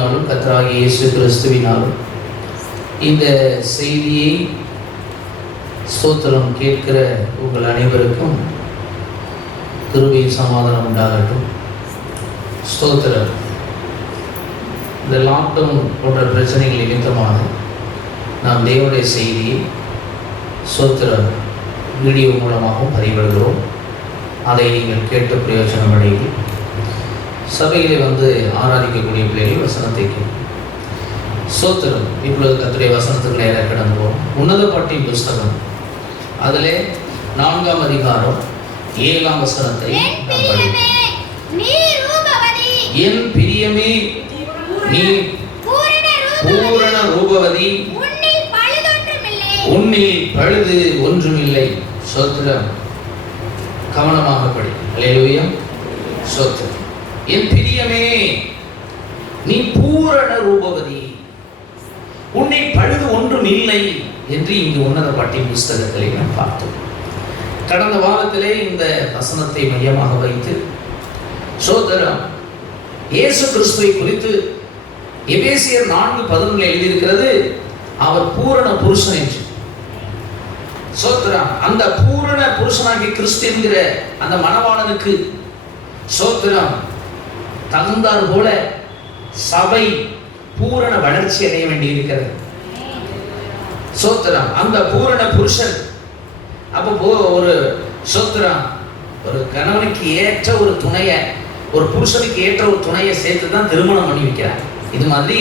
பிதாவினாலும் கர்த்தராகிய இயேசு கிறிஸ்துவினாலும் இந்த செய்தியை ஸ்தோத்திரம் கேட்கிற உங்கள் அனைவருக்கும் கிருபை சமாதானம் உண்டாகட்டும். ஸ்தோத்திரம். இந்த லாக்டவுன் போன்ற பிரச்சனைகள் நிமித்தமாக நாம் தேவனுடைய செய்தியை ஸ்தோத்திரம் வீடியோ மூலமாகவும் பதிவிடுகிறோம். அதை நீங்கள் கேட்டு பிரயோஜனம் அடையும். சபையிலே ஆராதிக்கக்கூடிய பிள்ளைகள் வசனத்தை கேட்கும். ஸ்தோத்திரம். இப்பொழுது கர்த்தருடைய வசனத்துக்கு நேராக கடந்து போவோம். உன்னத பாட்டின் புஸ்தகம் அதிலே 4ஆம் அதிகாரம் 7ஆம் வசனத்தை நாம் படிப்போம். என் பிரியமே நீ பூரண ரூபவதி, உன்னில் பழுது ஒன்றுமில்லை. ஸ்தோத்திரம். கவனமாக படி. அல்லேலூயா. ஸ்தோத்திரம். என் பிரியமே நீ பூரண ரூபவதி, உன்னில் பழுது ஒன்றும் இல்லை என்று இங்கு உன்னத பாட்டின் புஸ்தகத்திலே நாம் பார்த்தோம். கடந்த வாரத்திலே இந்த வசனத்தை மையமாக வைத்து ஸ்தோத்திரம் இயேசு கிறிஸ்துவை குறித்து எபேசியர் 4:11 எழுதியிருக்கிறது, அவர் பூரண புருஷன் என்று. ஸ்தோத்திரம். அந்த பூரண புருஷனாகிய கிறிஸ்து என்கிற அந்த மணவாளனுக்கு ஸ்தோத்திரம் தகுந்தார் போல சபை பூரண வளர்ச்சி அடைய வேண்டியிருக்கிறது. ஸ்தோத்திரம். அந்த பூரண புருஷன் அப்போ ஒரு ஸ்தோத்திரம் ஒரு கணவனுக்கு ஏற்ற ஒரு துணையை, ஒரு புருஷனுக்கு ஏற்ற ஒரு துணையை சேர்த்து தான் திருமணம் பண்ணி வைக்கிறார். இது மாதிரி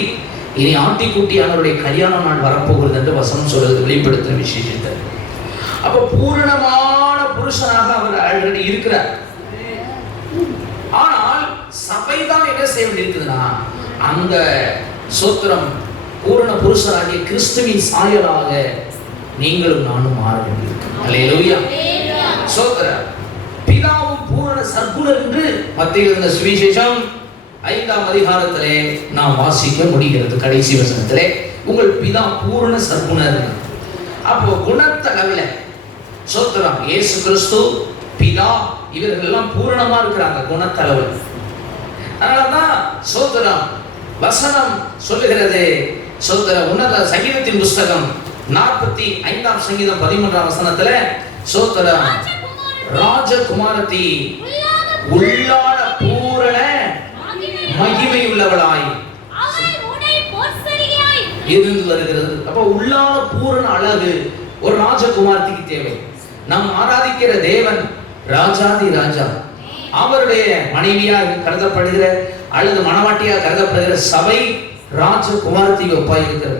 இனி ஆட்டிக்குட்டியானவருடைய கல்யாண நாள் வரப்போகிறது என்று வசனம் சொல்றது வெளிப்படுத்துற விசேஷத்தை. அப்போ பூரணமான புருஷனாக அவர் ஆல்ரெடி இருக்கிறார். ஆனால் சபைதான் என்ன செய்ய வேண்டியிருக்குதுன்னா, அந்த ஸ்தோத்திரம் பூரண புருஷனாகிய கிறிஸ்துவின் சாயலாக நீங்களும் நானும் மாற வேண்டியிருக்கு. அல்லேலூயா. ஸ்தோத்திரம். பிதாவும் பூரண சற்குணர் என்று மத்திய எழுதின சுவிசேஷம் 5ஆம் அதிகாரத்திலே நாம் வாசிக்க முடிகிறது. கடைசி வசனத்திலே உங்கள் பிதா பூரண சற்குணர். அப்போ குணத்தளவில் ஸ்தோத்திரம் இயேசு கிறிஸ்து, பிதா இவர்கள் எல்லாம் பூரணமா இருக்கிறாங்க குணத்தளவில். அதனாலதான் ஸ்தோத்திரம் வசனம் சொல்லுகிறது. ஸ்தோத்திரம் உன்னத சங்கீதத்தின் புஸ்தகம் 45ஆம் சங்கீதம் 13ஆம் வசனத்துல ஸ்தோத்திரம் ராஜகுமாரத்தி உள்ளான பூரண மகிமை உள்ளவளாய் இருந்து வருகிறது. அப்ப உள்ளான பூரண அழகு ஒரு ராஜகுமாரத்திக்கு தேவை. நாம் ஆராதிக்கிற தேவன் ராஜாதி ராஜா, அவருடைய மனைவியாக கருதப்படுகிற அல்லது மணவாட்டியாக கருதப்படுகிற சபை ராஜகுமாரத்திக்கு ஒப்பாய் இருக்கிறது.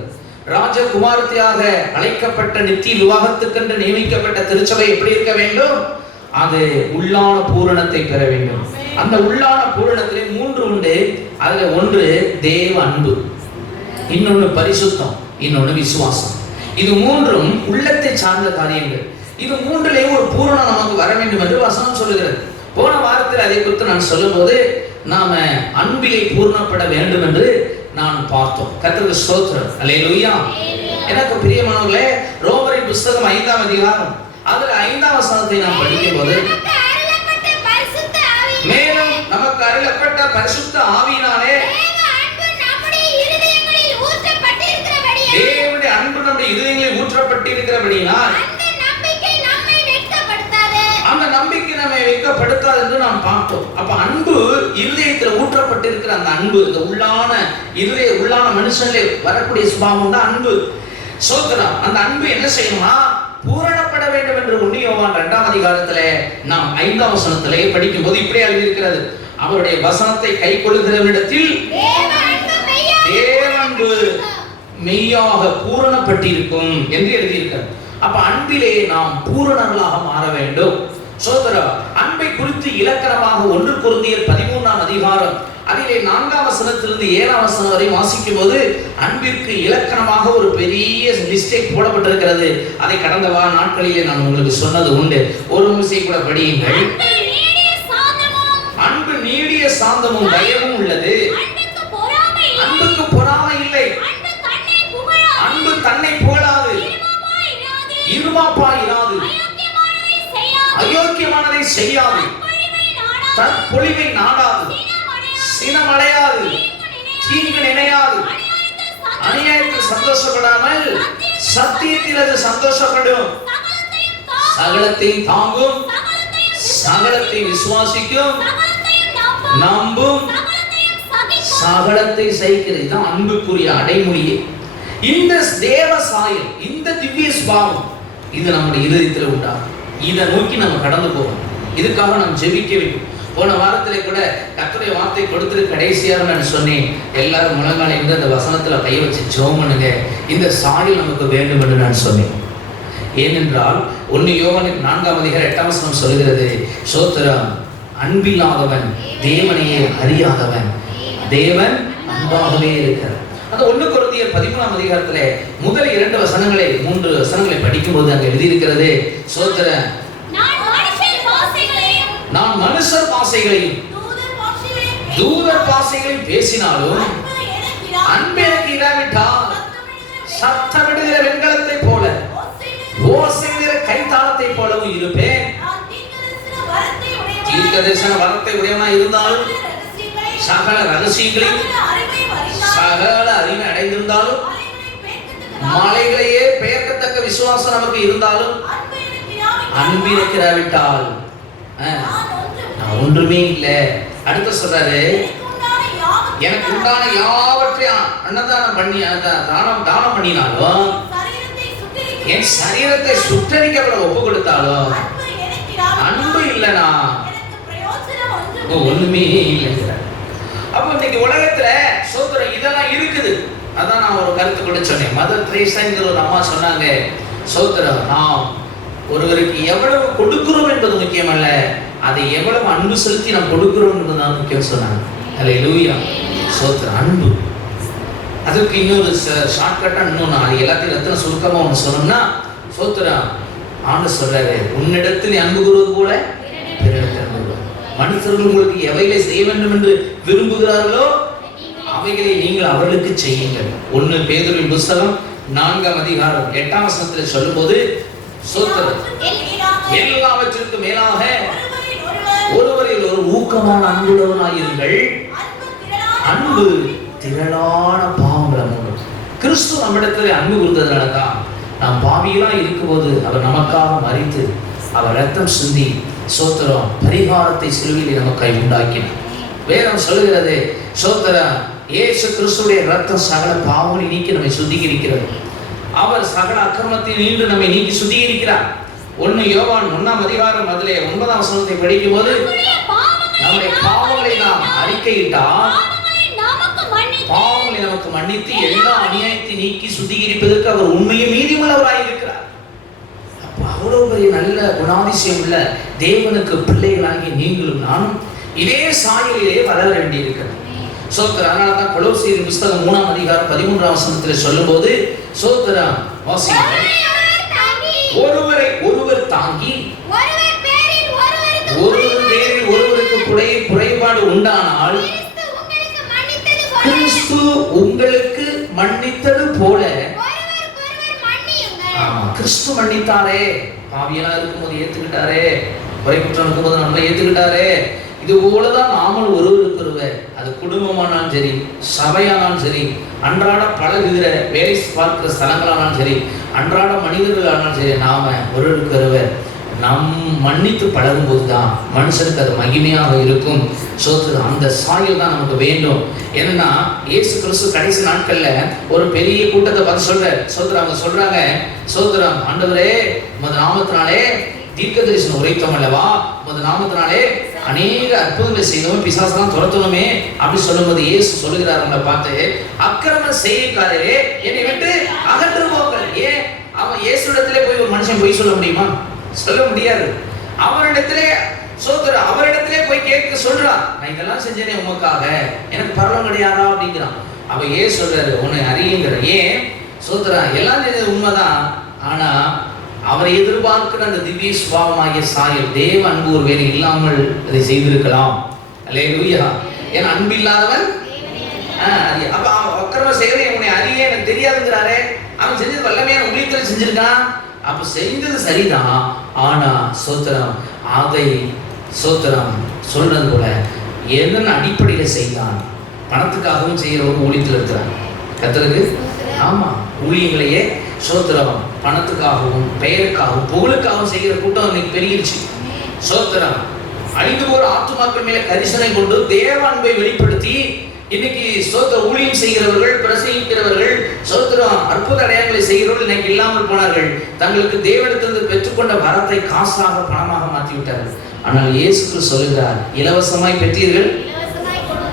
ராஜகுமாரத்தியாக அழைக்கப்பட்ட நித்திய விவாகத்துக்கென்று நியமிக்கப்பட்ட திருச்சபை எப்படி இருக்க வேண்டும்? அது உள்ளான பூரணத்தை பெற வேண்டும். அந்த உள்ளான பூரணத்திலே 3 உண்டு. அதுல ஒன்று தேவ அன்பு, இன்னொன்னு பரிசுத்தம், இன்னொன்னு விசுவாசம். இது 3ம் உள்ளத்தை சார்ந்த காரியங்கள். இது 3லேயும் ஒரு பூரணம் நமக்கு வர வேண்டும் என்று வசனம் சொல்லுகிறது. போன வாரத்தில் அதை குறித்து நான் சொல்லும் போது நாம அன்பிலே பூர்ணப்பட வேண்டும் என்று நான் பார்த்தோம். கர்த்தருக்கு ஸ்தோத்திரம். அல்லேலூயா. எனக்கு பிரியமானவர்களே, ரோமரின் புஸ்தகம் 5ஆம் அதிகாரம் அதுல 5ஆம் வசனத்தை நாம் படிக்கும் போது, மேலும் நமக்கு அருளப்பட்ட பரிசுத்த ஆவியினாலே தேவனுடைய அன்பு நம்முடைய இதயங்களில் ஊற்றப்பட்டிருக்கிறபடியால் அந்த நம்பிக்கை நம்மை வெட்கப்படுத்தாது என்று நாம் பார்த்தோம். அப்ப அன்பு இருதயத்தில் ஊற்றப்பட்டிருக்கிற அந்த அன்பு, இந்த உள்ளான இருதய உள்ளான மனுஷனிலே வரக்கூடிய சுபாவம் தான் அன்பு. ஸ்தோத்திரம். அந்த அன்பு என்ன செய்யணுமா? பூரணப்பட வேண்டும் என்று 1 யோவான் 2ஆம் அதிகாரத்திலே நாம் 5ஆம் வசனத்திலே படிக்கும் போது இப்படி எழுதியிருக்கிறது, அவருடைய வசனத்தை கைக்கொள்ளுகிறவரிடத்தில் தேவன்பு மெய்யாக பூரணப்பட்டிருக்கும் என்று எழுதியிருக்கிறது. அப்ப அன்பிலே நாம் பூரணர்களாக மாற வேண்டும். சோதரா, அன்பை குறித்து இலக்கணமாக 1 கொரிந்தியர் 13ஆம் அதிகாரம் அதிலே 4ஆம் வசனத்திலிருந்து 7ஆம் வசனம் வரை வாசிக்கும் போது அன்பிற்கு இலக்கணமாக ஒரு பெரிய மிஸ்டேக் போடப்பட்டிருக்கிறது. அதை கடந்த வார நாட்களிலே நான் உங்களுக்கு சொன்னது உண்டு. ஒரு முறை கூட படியுங்கள். அன்பு நீடிய சாந்தமும் தயவும் உள்ளது. அன்புக்கு பொறாமை இல்லை. அன்பு தன்னை புகழாது, இருமாப்பா இராது, அயோக்கியமானதை செய்யாது, தற்பொழிவை நாடாது, சினமடையாது, தீங்கு நினையாது. அநியாயத்தில் சந்தோஷப்படாமல் சத்தியத்தில் அது சந்தோஷப்படும். சகலத்தையும் தாங்கும், சகலத்தை விசுவாசிக்கும், நம்பும், சகலத்தை சகிக்கிறது. இதுதான் அன்புக்குரிய அடைமொழியே. இந்த தேவ சாயல், இந்த திவ்ய சுபாவம் இது நம்முடைய இருதயத்தில் உண்டாகும். இதை நோக்கி நம்ம கடந்து போகணும். இதுக்காக நாம் ஜெபிக்க வேண்டும். போன வாரத்திலே கூட கர்த்தருடைய வார்த்தை கொடுத்துட்டு கடைசியாக நான் சொன்னேன், எல்லாரும் முழங்கால இருந்து அந்த வசனத்துல கை வச்சு ஜெபம் பண்ணுங்க, இந்த சாயல் நமக்கு வேண்டும் என்று நான் சொன்னேன். ஏனென்றால் 1 யோவானுக்கு 4ஆம் அதிகாரம் 8ஆம் வசனம் சொல்கிறது, சோத்திரம், அன்பில்லாதவன் தேவனையே அறியாதவன், தேவன் அன்பாகவே இருக்கிறார். அந்த 1 கொரிந்தியர் 13ஆம் அதிகாரத்திலே முதல் 2 வசனங்களை 3 வசனங்களை படிக்கும்போது அங்கே எழுதியிருக்கிறது, சோத்திரம், நான் மனுஷர் பாசைகளையும் தூதர் பாசைகளையும் பேசினாலும் அன்பு எனக்கு இராவிட்டால் சத்தமிடுகிற வெண்கலத்தை போல ஓசைகிற கைத்தாளத்தை போலவும் இருப்பேன். தீர்க்கதரிசன வரத்தை உடையவனாய் இருந்தாலும், சகல ரகசியங்களையும் சகல அறிவை அடைந்திருந்தாலும், மலைகளையே பெயர்க்கத்தக்க விசுவாசம் நமக்கு இருந்தாலும், அன்பு இருக்கிறாவிட்டால் ஒன்றுமே இல்லை. அடுத்து சொல்றாரு, எனக்கு உண்டான யாவற்றையும் அன்னதானம் பண்ணி தானம் பண்ணினாலும், என் சரீரத்தை சுட்டரிக்கப்பட ஒப்பு கொடுத்தாலும் அன்பு இல்லைனா ஒண்ணுமே இல்லை. அப்ப இன்னைக்கு உலகத்துல சோதரம் இதெல்லாம் இருக்குது. அதான் நான் ஒரு கருத்து கூட சொன்னேன். மதர் தெரேசாங்கிற ஒரு அம்மா சொன்னாங்க, சோதரம், நாம் ஒருவருக்கு எவ்வளவு கொடுக்கிறோம் என்பது முக்கியமல்ல, அதை எவ்வளவு அன்பு செலுத்தி நாம் கொடுக்கிறோம் என்பதுதான் முக்கியம் சொன்னாங்க. அல்லேலூயா. சோதரம், அன்பு. அதுக்கு இன்னொரு ஷார்ட்கட்டா இன்னொன்று, அது எல்லாத்தையும் ரத்தின சுருக்கமா ஒன்று சொன்னோம்னா, சோதரம், ஆண்டு சொல்றாரு, உன்னிடத்தில் அன்பு கூறுவது போல பிறரிடத்தில் அன்பு கூறுவது. மனுஷர்கள் உங்களுக்கு எவைகளை செய்ய வேண்டும் என்று விரும்புகிறார்களோ அவைகளை நீங்கள் அவர்களுக்கு செய்யுங்கள். 1 பேதுருவின் புத்தகம் 4ஆம் அதிகாரம் 8ஆம் வசனத்தில் சொல்லும்போது, சோத்திரம், எல்லாவற்றிற்கும் மேலாக ஒருவரில் ஒரு ஊக்கமான அன்புள்ளவனாயிருங்கள், அன்பு திரளான பாவங்களை மூடும். கிறிஸ்து நம்மிடத்தில் அன்பு கொடுத்ததுனால தான் நாம் பாவிகளா இருக்கும்போது அவர் நமக்காக மரித்து அவர் ரத்தம் சிந்தி சோத்திரம் பரிகாரத்தை சிலுவையில் நமக்காய் உண்டாக்கினார். வேதம் சொல்லுகிறது, சோத்திரம், இயேசு கிறிஸ்துடைய ரத்தம் சகல பாவங்களை நீக்கி நம்மை சுத்திகரிக்கிறது. அவர் சகல அக்கிரமத்தை நீண்டு நம்மை நீக்கி சுத்திகரிக்கிறார். 1 யோவான் 1ஆம் அதிகாரம் அதிலே 9ஆம் வசனத்தை படிக்கும் போது, நம்முடைய பாவங்களை நாம் அறிக்கையிட்டால் பாவங்களை நமக்கு மன்னித்து எல்லா அநியாயத்தை நீக்கி சுத்திகரிப்பதற்கு அவர் உண்மையும் நீதியுள்ளவராய் இருக்கிறார். அப்ப அவ்வளவு பெரிய நல்ல குணாதிசயம் உள்ள தேவனுக்கு பிள்ளைகளாகி நீங்களும் நானும் இதே சாயலிலே வளர வேண்டியிருக்கிறது. சோத்திரம், அதனால தான் கொலோசியர் புத்தகம் 3ஆம் அதிகாரம் 13ஆம் வசனத்தில் சொல்லும்போது, சோத்திரம், ஒருவரை ஒருவர் தாங்கி ஒருவர் பேரில் ஒருவருக்கு குறைபாடு உண்டானால் கிறிஸ்து உங்களுக்கு மன்னித்தது போல கிறிஸ்து மன்னித்தாரே. பாவியலா இருக்கும்போது ஏத்துக்கிட்டாரே, குறை குற்றம் இருக்கும்போது நம்ம ஏத்துக்கிட்டாரே. இது போலதான் நாமல் ஒருவருக்கு ஒருவர், அது குடும்பமானாலும் சரி, சபையானாலும் சரி, அன்றாட பழகுகிற வேலை பார்க்கிற ஸ்தலங்களானாலும் சரி, அன்றாட மனிதர்களானாலும் சரி, நாம ஒருவருக்கு ஒருவர் நம் மன்னித்து பழகும் போதுதான் மனுஷனுக்கு அது மகிமையாக இருக்கும். சோத்திரம், அந்த சாயல் தான் நமக்கு வேண்டும். என்னன்னா, இயேசு கிறிஸ்து கடைசி நாட்கள்ல ஒரு பெரிய கூட்டத்தை பார்த்து சோத்திரம், அவங்க சொல்றாங்க, சோத்திரம், ஆண்டவரே, உமது நாமத்தினாலே தீர்க்க தரிசனம் உரைத்தோம் அல்லவா, உமது நாமத்தினாலே அநேக அற்புதங்களை செய்தோம், பிசாசெல்லாம் துரத்தணுமே அப்படி சொல்லும்போது இயேசு சொல்லுகிறார், அவங்களை பார்த்து, அக்கிரம செய்யக்காரரே என்னை விட்டு அகன்று போங்கள். ஏன்? அவன் இயேசுடத்திலே போய் ஒரு மனுஷன் போய் சொல்ல முடியுமா? சொல்ல முடியாது. அவரிடத்திலே சோத்திரம், அவரிடத்திலே போய் கேட்க சொல்றான், நான் இதெல்லாம் செஞ்சேனே உமக்காக, எனக்கு பரலோகம் கிடையாதா அப்படிங்கிறான். அவ ஏன் சொல்றாரு, உன்னை அறியுங்கிற. ஏன்? சோத்திரம், எல்லாம் செஞ்சது உண்மைதான், ஆனா அவரை எதிர்பார்க்கிற அந்த திவ்ய சுபாவமாகிய சாயல், தேவ அன்பு ஒரு வேலை இல்லாமல் அதை செய்திருக்கலாம். அல்லேலூயா. ஏன்னா அன்பு இல்லாதவன் அப்ப அக்கிரம செய்யறதை உன்னை அறிய எனக்கு தெரியாதுங்கிறாரே. அவன் செஞ்சது வல்லமையான ஊழியத்துல செஞ்சிருக்கான், அப்ப செஞ்சது சரிதான், ஆனா சோத்திரம், அதை சோத்திரம் சொல்றது போல எதன் அடிப்படையில செய்தான்? பணத்துக்காகவும் செய்யறவங்க ஊழியத்தில் இருக்கிறாங்க. கர்த்தருக்கு ஆமா, ஊழியங்களையே சோத்திரம் பணத்துக்காகவும் பெயருக்காகவும் புகழுக்காகவும் செய்கிற கூட்டம் இன்னைக்கு பெருகிருச்சு. சோத்திரம் அழிந்து போற ஆத்துமாக்கள் மேல கரிசனை கொண்டு தேவ அன்பை வெளிப்படுத்தி இன்னைக்கு சோத்திர ஊழியம் செய்கிறவர்கள், பிரசங்கிக்கிறவர்கள், சோத்திரம் அற்புத அடையாளங்களை செய்கிறவர்கள் இன்னைக்கு இல்லாமல் போனார்கள். தங்களுக்கு தேவனிடத்திலிருந்து பெற்றுக்கொண்ட வரத்தை காசாக பணமாக மாற்றி விட்டார்கள். ஆனால் இயேசு கிறிஸ்து சொல்லுகிறார், இலவசமாய் பெற்றீர்கள்.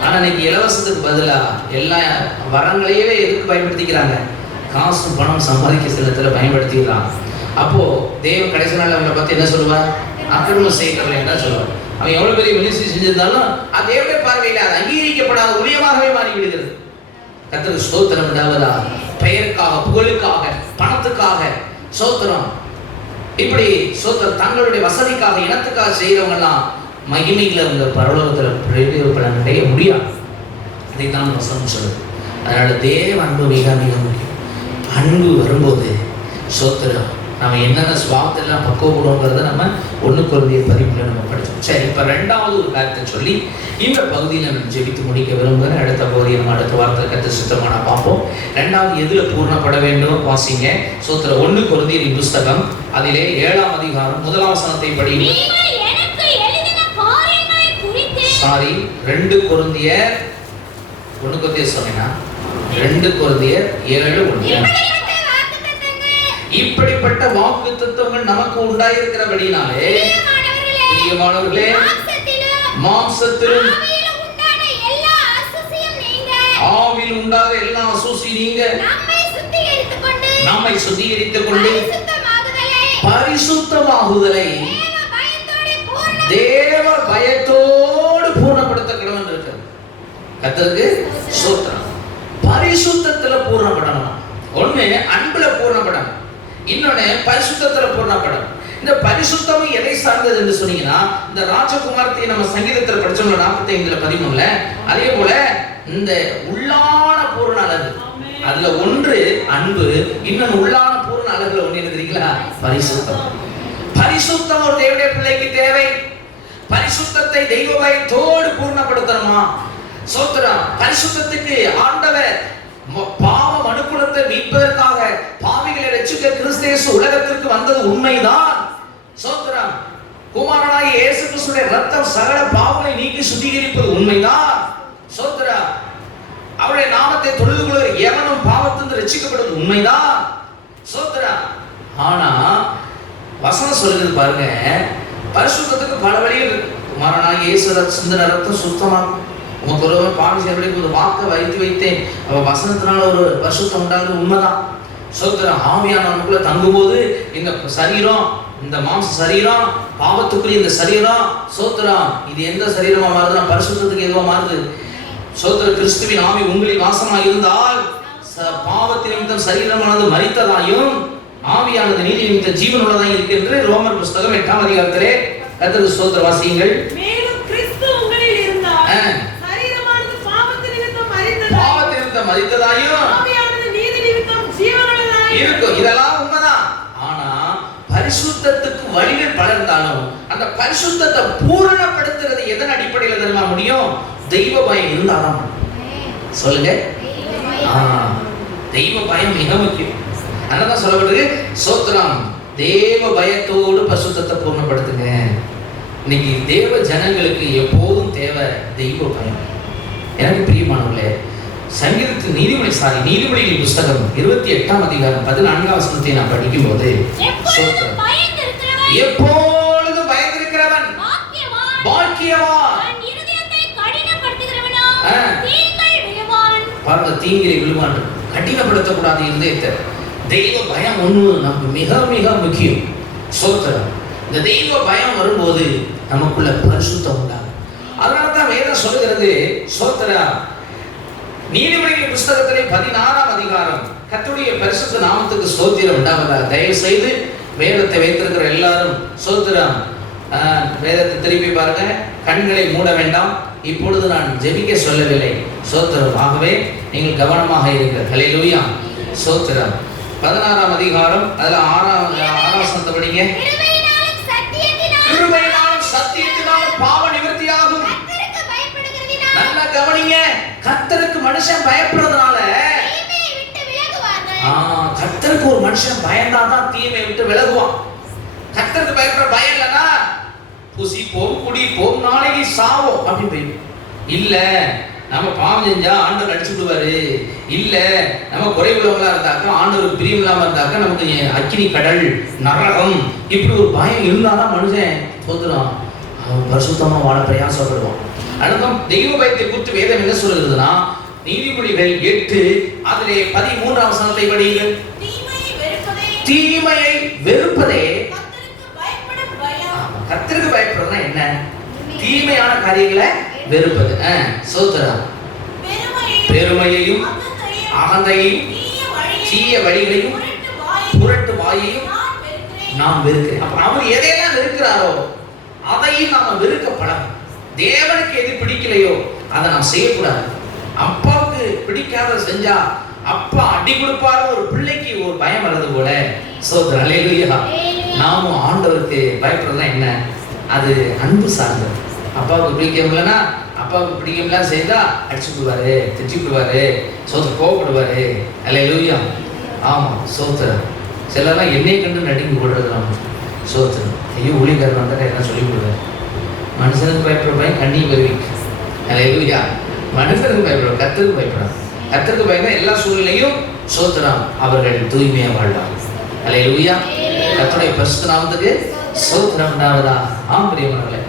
ஆனா இன்னைக்கு இலவசத்துக்கு பதிலா எல்லா வரங்களையே எதுக்கு பயன்படுத்திக்கிறாங்க? காசு பணம் சம்பாதிக்க செல்லத்துல பயன்படுத்திக்கிறான். அப்போ தேவன் கடைசி நாள் அவங்களை பத்தி என்ன சொல்லுவார்? அக்கிரமம் செய்கிறவர்கள் என்ன சொல்லுவார்? அவன் எவ்வளவு பெரிய மினிஸ்ட்ரி செஞ்சிருந்தாலும் அது தேவனுடைய பார்வையில் அது அங்கீகரிக்கப்படாத ஊழியமாகவே மாறிவிடுகிறது. கர்த்தருக்கு ஸ்தோத்திரம் உண்டாவதா. பெயருக்காக, புகழுக்காக, பணத்துக்காக ஸ்தோத்திரம், இப்படி ஸ்தோத்திரம் தங்களுடைய வசதிக்காக, இனத்துக்காக செய்யறவங்க எல்லாம் மகிமையில இந்த பரலோகத்துல பிரயோஜனம் அடைய முடியாது. அதைத்தான் வசனம் சொல்லுது. அதனால தேவ அன்பு மிக மிக முக்கியம். அன்பு வரும்போது ஸ்தோத்திரம் நம்ம என்னென்ன சுவாபத்தெல்லாம் பக்குவப்படுவோங்கிறத நம்ம 1 கொரிந்தியர் 13 நம்ம படித்தோம். சரி, இப்போ 2வது ஒரு காரியத்தை சொல்லி இந்த பகுதியில் நம்ம ஜெபித்து முடிக்க விரும்புகிறேன். அடுத்த பகுதியை நம்ம அடுத்த வாரத்தை கற்று சுத்தமான பார்ப்போம். 2வது எதில் பூர்ணப்பட வேண்டும் வாசிங்க. சோத்திர 1 கொரிந்தியரின் புஸ்தகம் அதிலே 7ஆம் அதிகாரம் 1ஆம் வசனத்தை படிங்க. 2 கொரிந்தியர் 1 கொரிந்தியர் சொன்னேன்னா 2 கொரிந்தியர் 7:1. இப்படிப்பட்ட வாக்குத்தத்தங்கள் நமக்கு உண்டாயிருக்கிறபடினாலே பிரியமானவர்களே, மாம்சத்திலும் ஆவியில் உண்டாத எல்லா அசூசியும் நீங்க நம்மை சுத்திகரித்துக் கொண்டு பரிசுத்தமாகுதலை தேவ பயத்தோடு பூர்ணப்படுத்த கடவுள் இருக்கிறது. கர்த்தருக்கு ஸ்தோத்திரம். பரிசுத்தத்துல பூர்ணப்படணும். ஒண்ணு அன்புல பூர்ணப்படணும், இன்னொன்னு பரிசுத்தத்துல பூர்ணப்படணும். இந்த பரிசுத்தமும் எதை சார்ந்தது என்று சொன்னீங்கன்னா, இந்த ராஜகுமாரத்தை நம்ம சங்கீதத்தில் படிச்சோம்ல 45:13, அதே போல இந்த உள்ளான பூர்ண அழகு, அதுல ஒன்று அன்பு, இன்னொன்று உள்ளான பூர்ண அழகுல ஒண்ணு இருக்கிறீங்களா? பரிசுத்தம். பரிசுத்தம் ஒரு தேவனுடைய பிள்ளைக்கு தேவை. பரிசுத்தத்தை தெய்வ பயத்தோடு பூர்ணப்படுத்தணுமா? சோத்திரம். பரிசுத்தத்துக்கு ஆண்டவர் பாவ மனுக்குலத்தை மீட்பதற்காக பாவிகளை ரட்சிக்க கிறிஸ்து இயேசு உலகத்திற்கு வந்தது உண்மைதான். சோத்திரம். குமாரனாகிய இயேசு கிறிஸ்துவின் இரத்தம் சகல பாவங்களை நீக்கி சுத்திகரிப்பது உண்மைதான். சோத்திரம். அவருடைய நாமத்தை தொழுது கொள்கிற எவனும் பாவத்திலிருந்து ரட்சிக்கப்படுவது உண்மைதான். சோத்திரம். ஆனா வசனம் சொல்லுது பாருங்க, பரிசுத்தத்துக்கு பல வழிகள் இருக்கு. குமாரனாகிய இயேசு சிந்தின இரத்தம் சுத்தமாகும். உனக்கு ஒரு பாவி செய்யறதுக்கு ஒரு வாக்கை வைத்தேன், அவ வசனத்தினால ஒரு பரிசுத்தம் உண்டாகுது உண்மைதான். சோத்திரம். ஆவியானவனுக்குள்ள தங்கும்போது இந்த சரீரம், இந்த மாம்ச சரீரம், பாவத்துக்குரிய இந்த சரீரம், சோத்திரம், இது எந்த சரீரமா மாறுதுன்னா பரிசுத்தத்துக்கு எதுவா மாறுது? சோத்திர. கிறிஸ்துவின் ஆவி உங்களில் வாசமா இருந்தால் பாவத்தின் நிமித்தம் சரீரமானது மரித்ததாயும் ஆவியானது நீதி நிமித்தம் ஜீவன் உள்ளதாக இருக்கு என்று ரோமர் புஸ்தகம் 8ஆம் அதிகாரத்திலே கர்த்தருக்கு ஸ்தோத்திர வாசியுங்கள். மேலும் கிறிஸ்து உங்களில் இருந்தால் மரித்ததாயும் ஆவியானது நீதி நிமித்தம் ஜீவனுள்ளதாயும் இருக்கும். இதெல்லாம் உண்மைதான். ஆனா பரிசுத்தத்துக்கு வழிகள் பல இருந்தாலும் அந்த பரிசுத்தத்தை பூரணப்படுத்துறது எதன் அடிப்படையில் தெரியுமா முடியும்? தெய்வ பயம் இருந்தாதான். சொல்லுங்க. தெய்வ பயம் மிக முக்கியம். அதனால சொல்லப்படுது சோத்திரம், தேவ பயத்தோடு பரிசுத்தத்தை பூர்ணப்படுத்துங்க. இன்னைக்கு தேவ ஜனங்களுக்கு எப்போதும் தேவை தெய்வ பயம். எனக்கு பிரியமானவர்களே, சங்கீதத்தின் நீதிமொழிகளின் புஸ்தகம் 28ஆம் அதிகாரம் 14ஆம் வசனத்தை நான் படிக்கும் போது, எப்பொழுது பயந்திருக்கிறவன் பாக்கியவான், பாருங்க, தீங்கிலே விழுவான். கடினப்படுத்தக்கூடாது இருதயத்தை. தெய்வ பயம் ஒண்ணு நமக்கு மிக மிக முக்கியம். சோத்திரம். இந்த தெய்வ பயம் வரும்போது நமக்குள்ள பரிசுத்தம் உண்டாகும். அதனாலதான் வேதம் சொல்லுகிறது. சோத்திரம். நீதிமொழிகளின் புஸ்தகத்திலே 16ஆம் அதிகாரம், கர்த்தருடைய பரிசுத்த நாமத்துக்கு ஸ்தோத்திரம் உண்டாவதா. தயவு செய்து வேதத்தை வைத்திருக்கிற எல்லாரும் சோத்திரம், வேதத்தை திருப்பி பாருங்க. கண்களை மூட வேண்டாம். இப்பொழுது நான் ஜெபிக்க சொல்லவில்லை. சோத்திரம். ஆகவே நீங்கள் கவனமாக இருங்கள். ஹல்லேலூயா. சோத்திரம். 16ஆம் அதிகாரம் அதுல 6ஆம் வசனத்தை படிங்க. கிருபையினாலும் சத்தியத்தினாலும் பாவ நிவர்த்தியாகும். நல்லா கவனிங்க. கர்த்தருக்கு மனுஷன் பயப்படுறதுனால மனுஷன் பயந்தாதான் தீமையை விட்டு விலகுவான். கர்த்தருக்கு பயப்படுற பயம் இல்லைன்னா புசிப்போம் குடிப்போம் நாளைக்கு சாவோம் அப்படி போயிடும். இல்ல நம்ம பாவம் செஞ்சா ஆண்டவர் அடிச்சு விடுவாரு, இல்ல நம்ம குறைவுள்ளவங்களா இருந்தாக்கா ஆண்டவருக்கு பிரியம் இல்லாம இருந்தாக்கா நமக்கு அக்கினி கடல் நரகம் இப்படி ஒரு பயம் இருந்தாதான் மனுஷன் போதுறான், அவன் பரிசுத்தமா வாழ பிரயாசப்படுவான். அடுத்த தெய்வ பயத்தை குறித்து வேதம் என்ன சொல்லுகிறதுனா நீதிமொழிகள் 8 அதிலே 13ஆம் வசனத்தை படியுங்கள். தீமையை வெறுப்பதே கர்த்தருக்கு பயப்படுறதுனா என்ன? தீமையான காரியங்களை வெறுப்பது. சோதரம் பெருமையையும் அகந்தையையும் தீய வழிகளையும் புரட்டு வாயையும் நாம் வெறுக்கிறேன். அப்ப அவர் எதையெல்லாம் வெறுக்கிறாரோ அதையும் நாம வெறுக்கப்படும். தேவனுக்கு எது பிடிக்கலையோ அதை நாம் செய்யக்கூடாது. அப்பாவுக்கு பிடிக்காத செஞ்சா அப்பா அடி கொடுப்பாரு, ஒரு பிள்ளைக்கு ஒரு பயம் வர்றது போல. சோதரம் அல்லேலூயா. நாமும் ஆண்டவருக்கு பயப்படுறதுனா என்ன? அது அன்பு சார்ந்தது. அப்பாவுக்கு பிடிக்கலன்னா அப்பாவுக்கு பிடிக்கலாம் செய்தா அடிச்சு விடுவாரு, திட்டி விடுவாரு, சோதரம் கோவப்படுவாரு. அல்லேலூயா. ஆமா சோதரம். சிலர்லாம் என்னை கண்டு நடிங்க போடுறதுலாம் சோதரம். ஐயோ ஊழியக்காரர் வந்தால் என்ன சொல்லி விடுவார். மனுஷனுக்கு பயப்படுற பயம் கண்ணியும் வருவீங்க. அல்லேலூயா. மனுஷனுக்கு பயப்படுற கர்த்தருக்கு பயப்படாது. கர்த்தருக்கு பயந்தா எல்லா சூழ்நிலையும் சோதரம் அவர்கள் தூய்மையா வாழ்வார். அல்லேலூயா. கர்த்தருடைய பரிசுத்த நாமத்துக்கு சோதரம் உண்டாவதா. ஆம் பிரியமானவர்களே,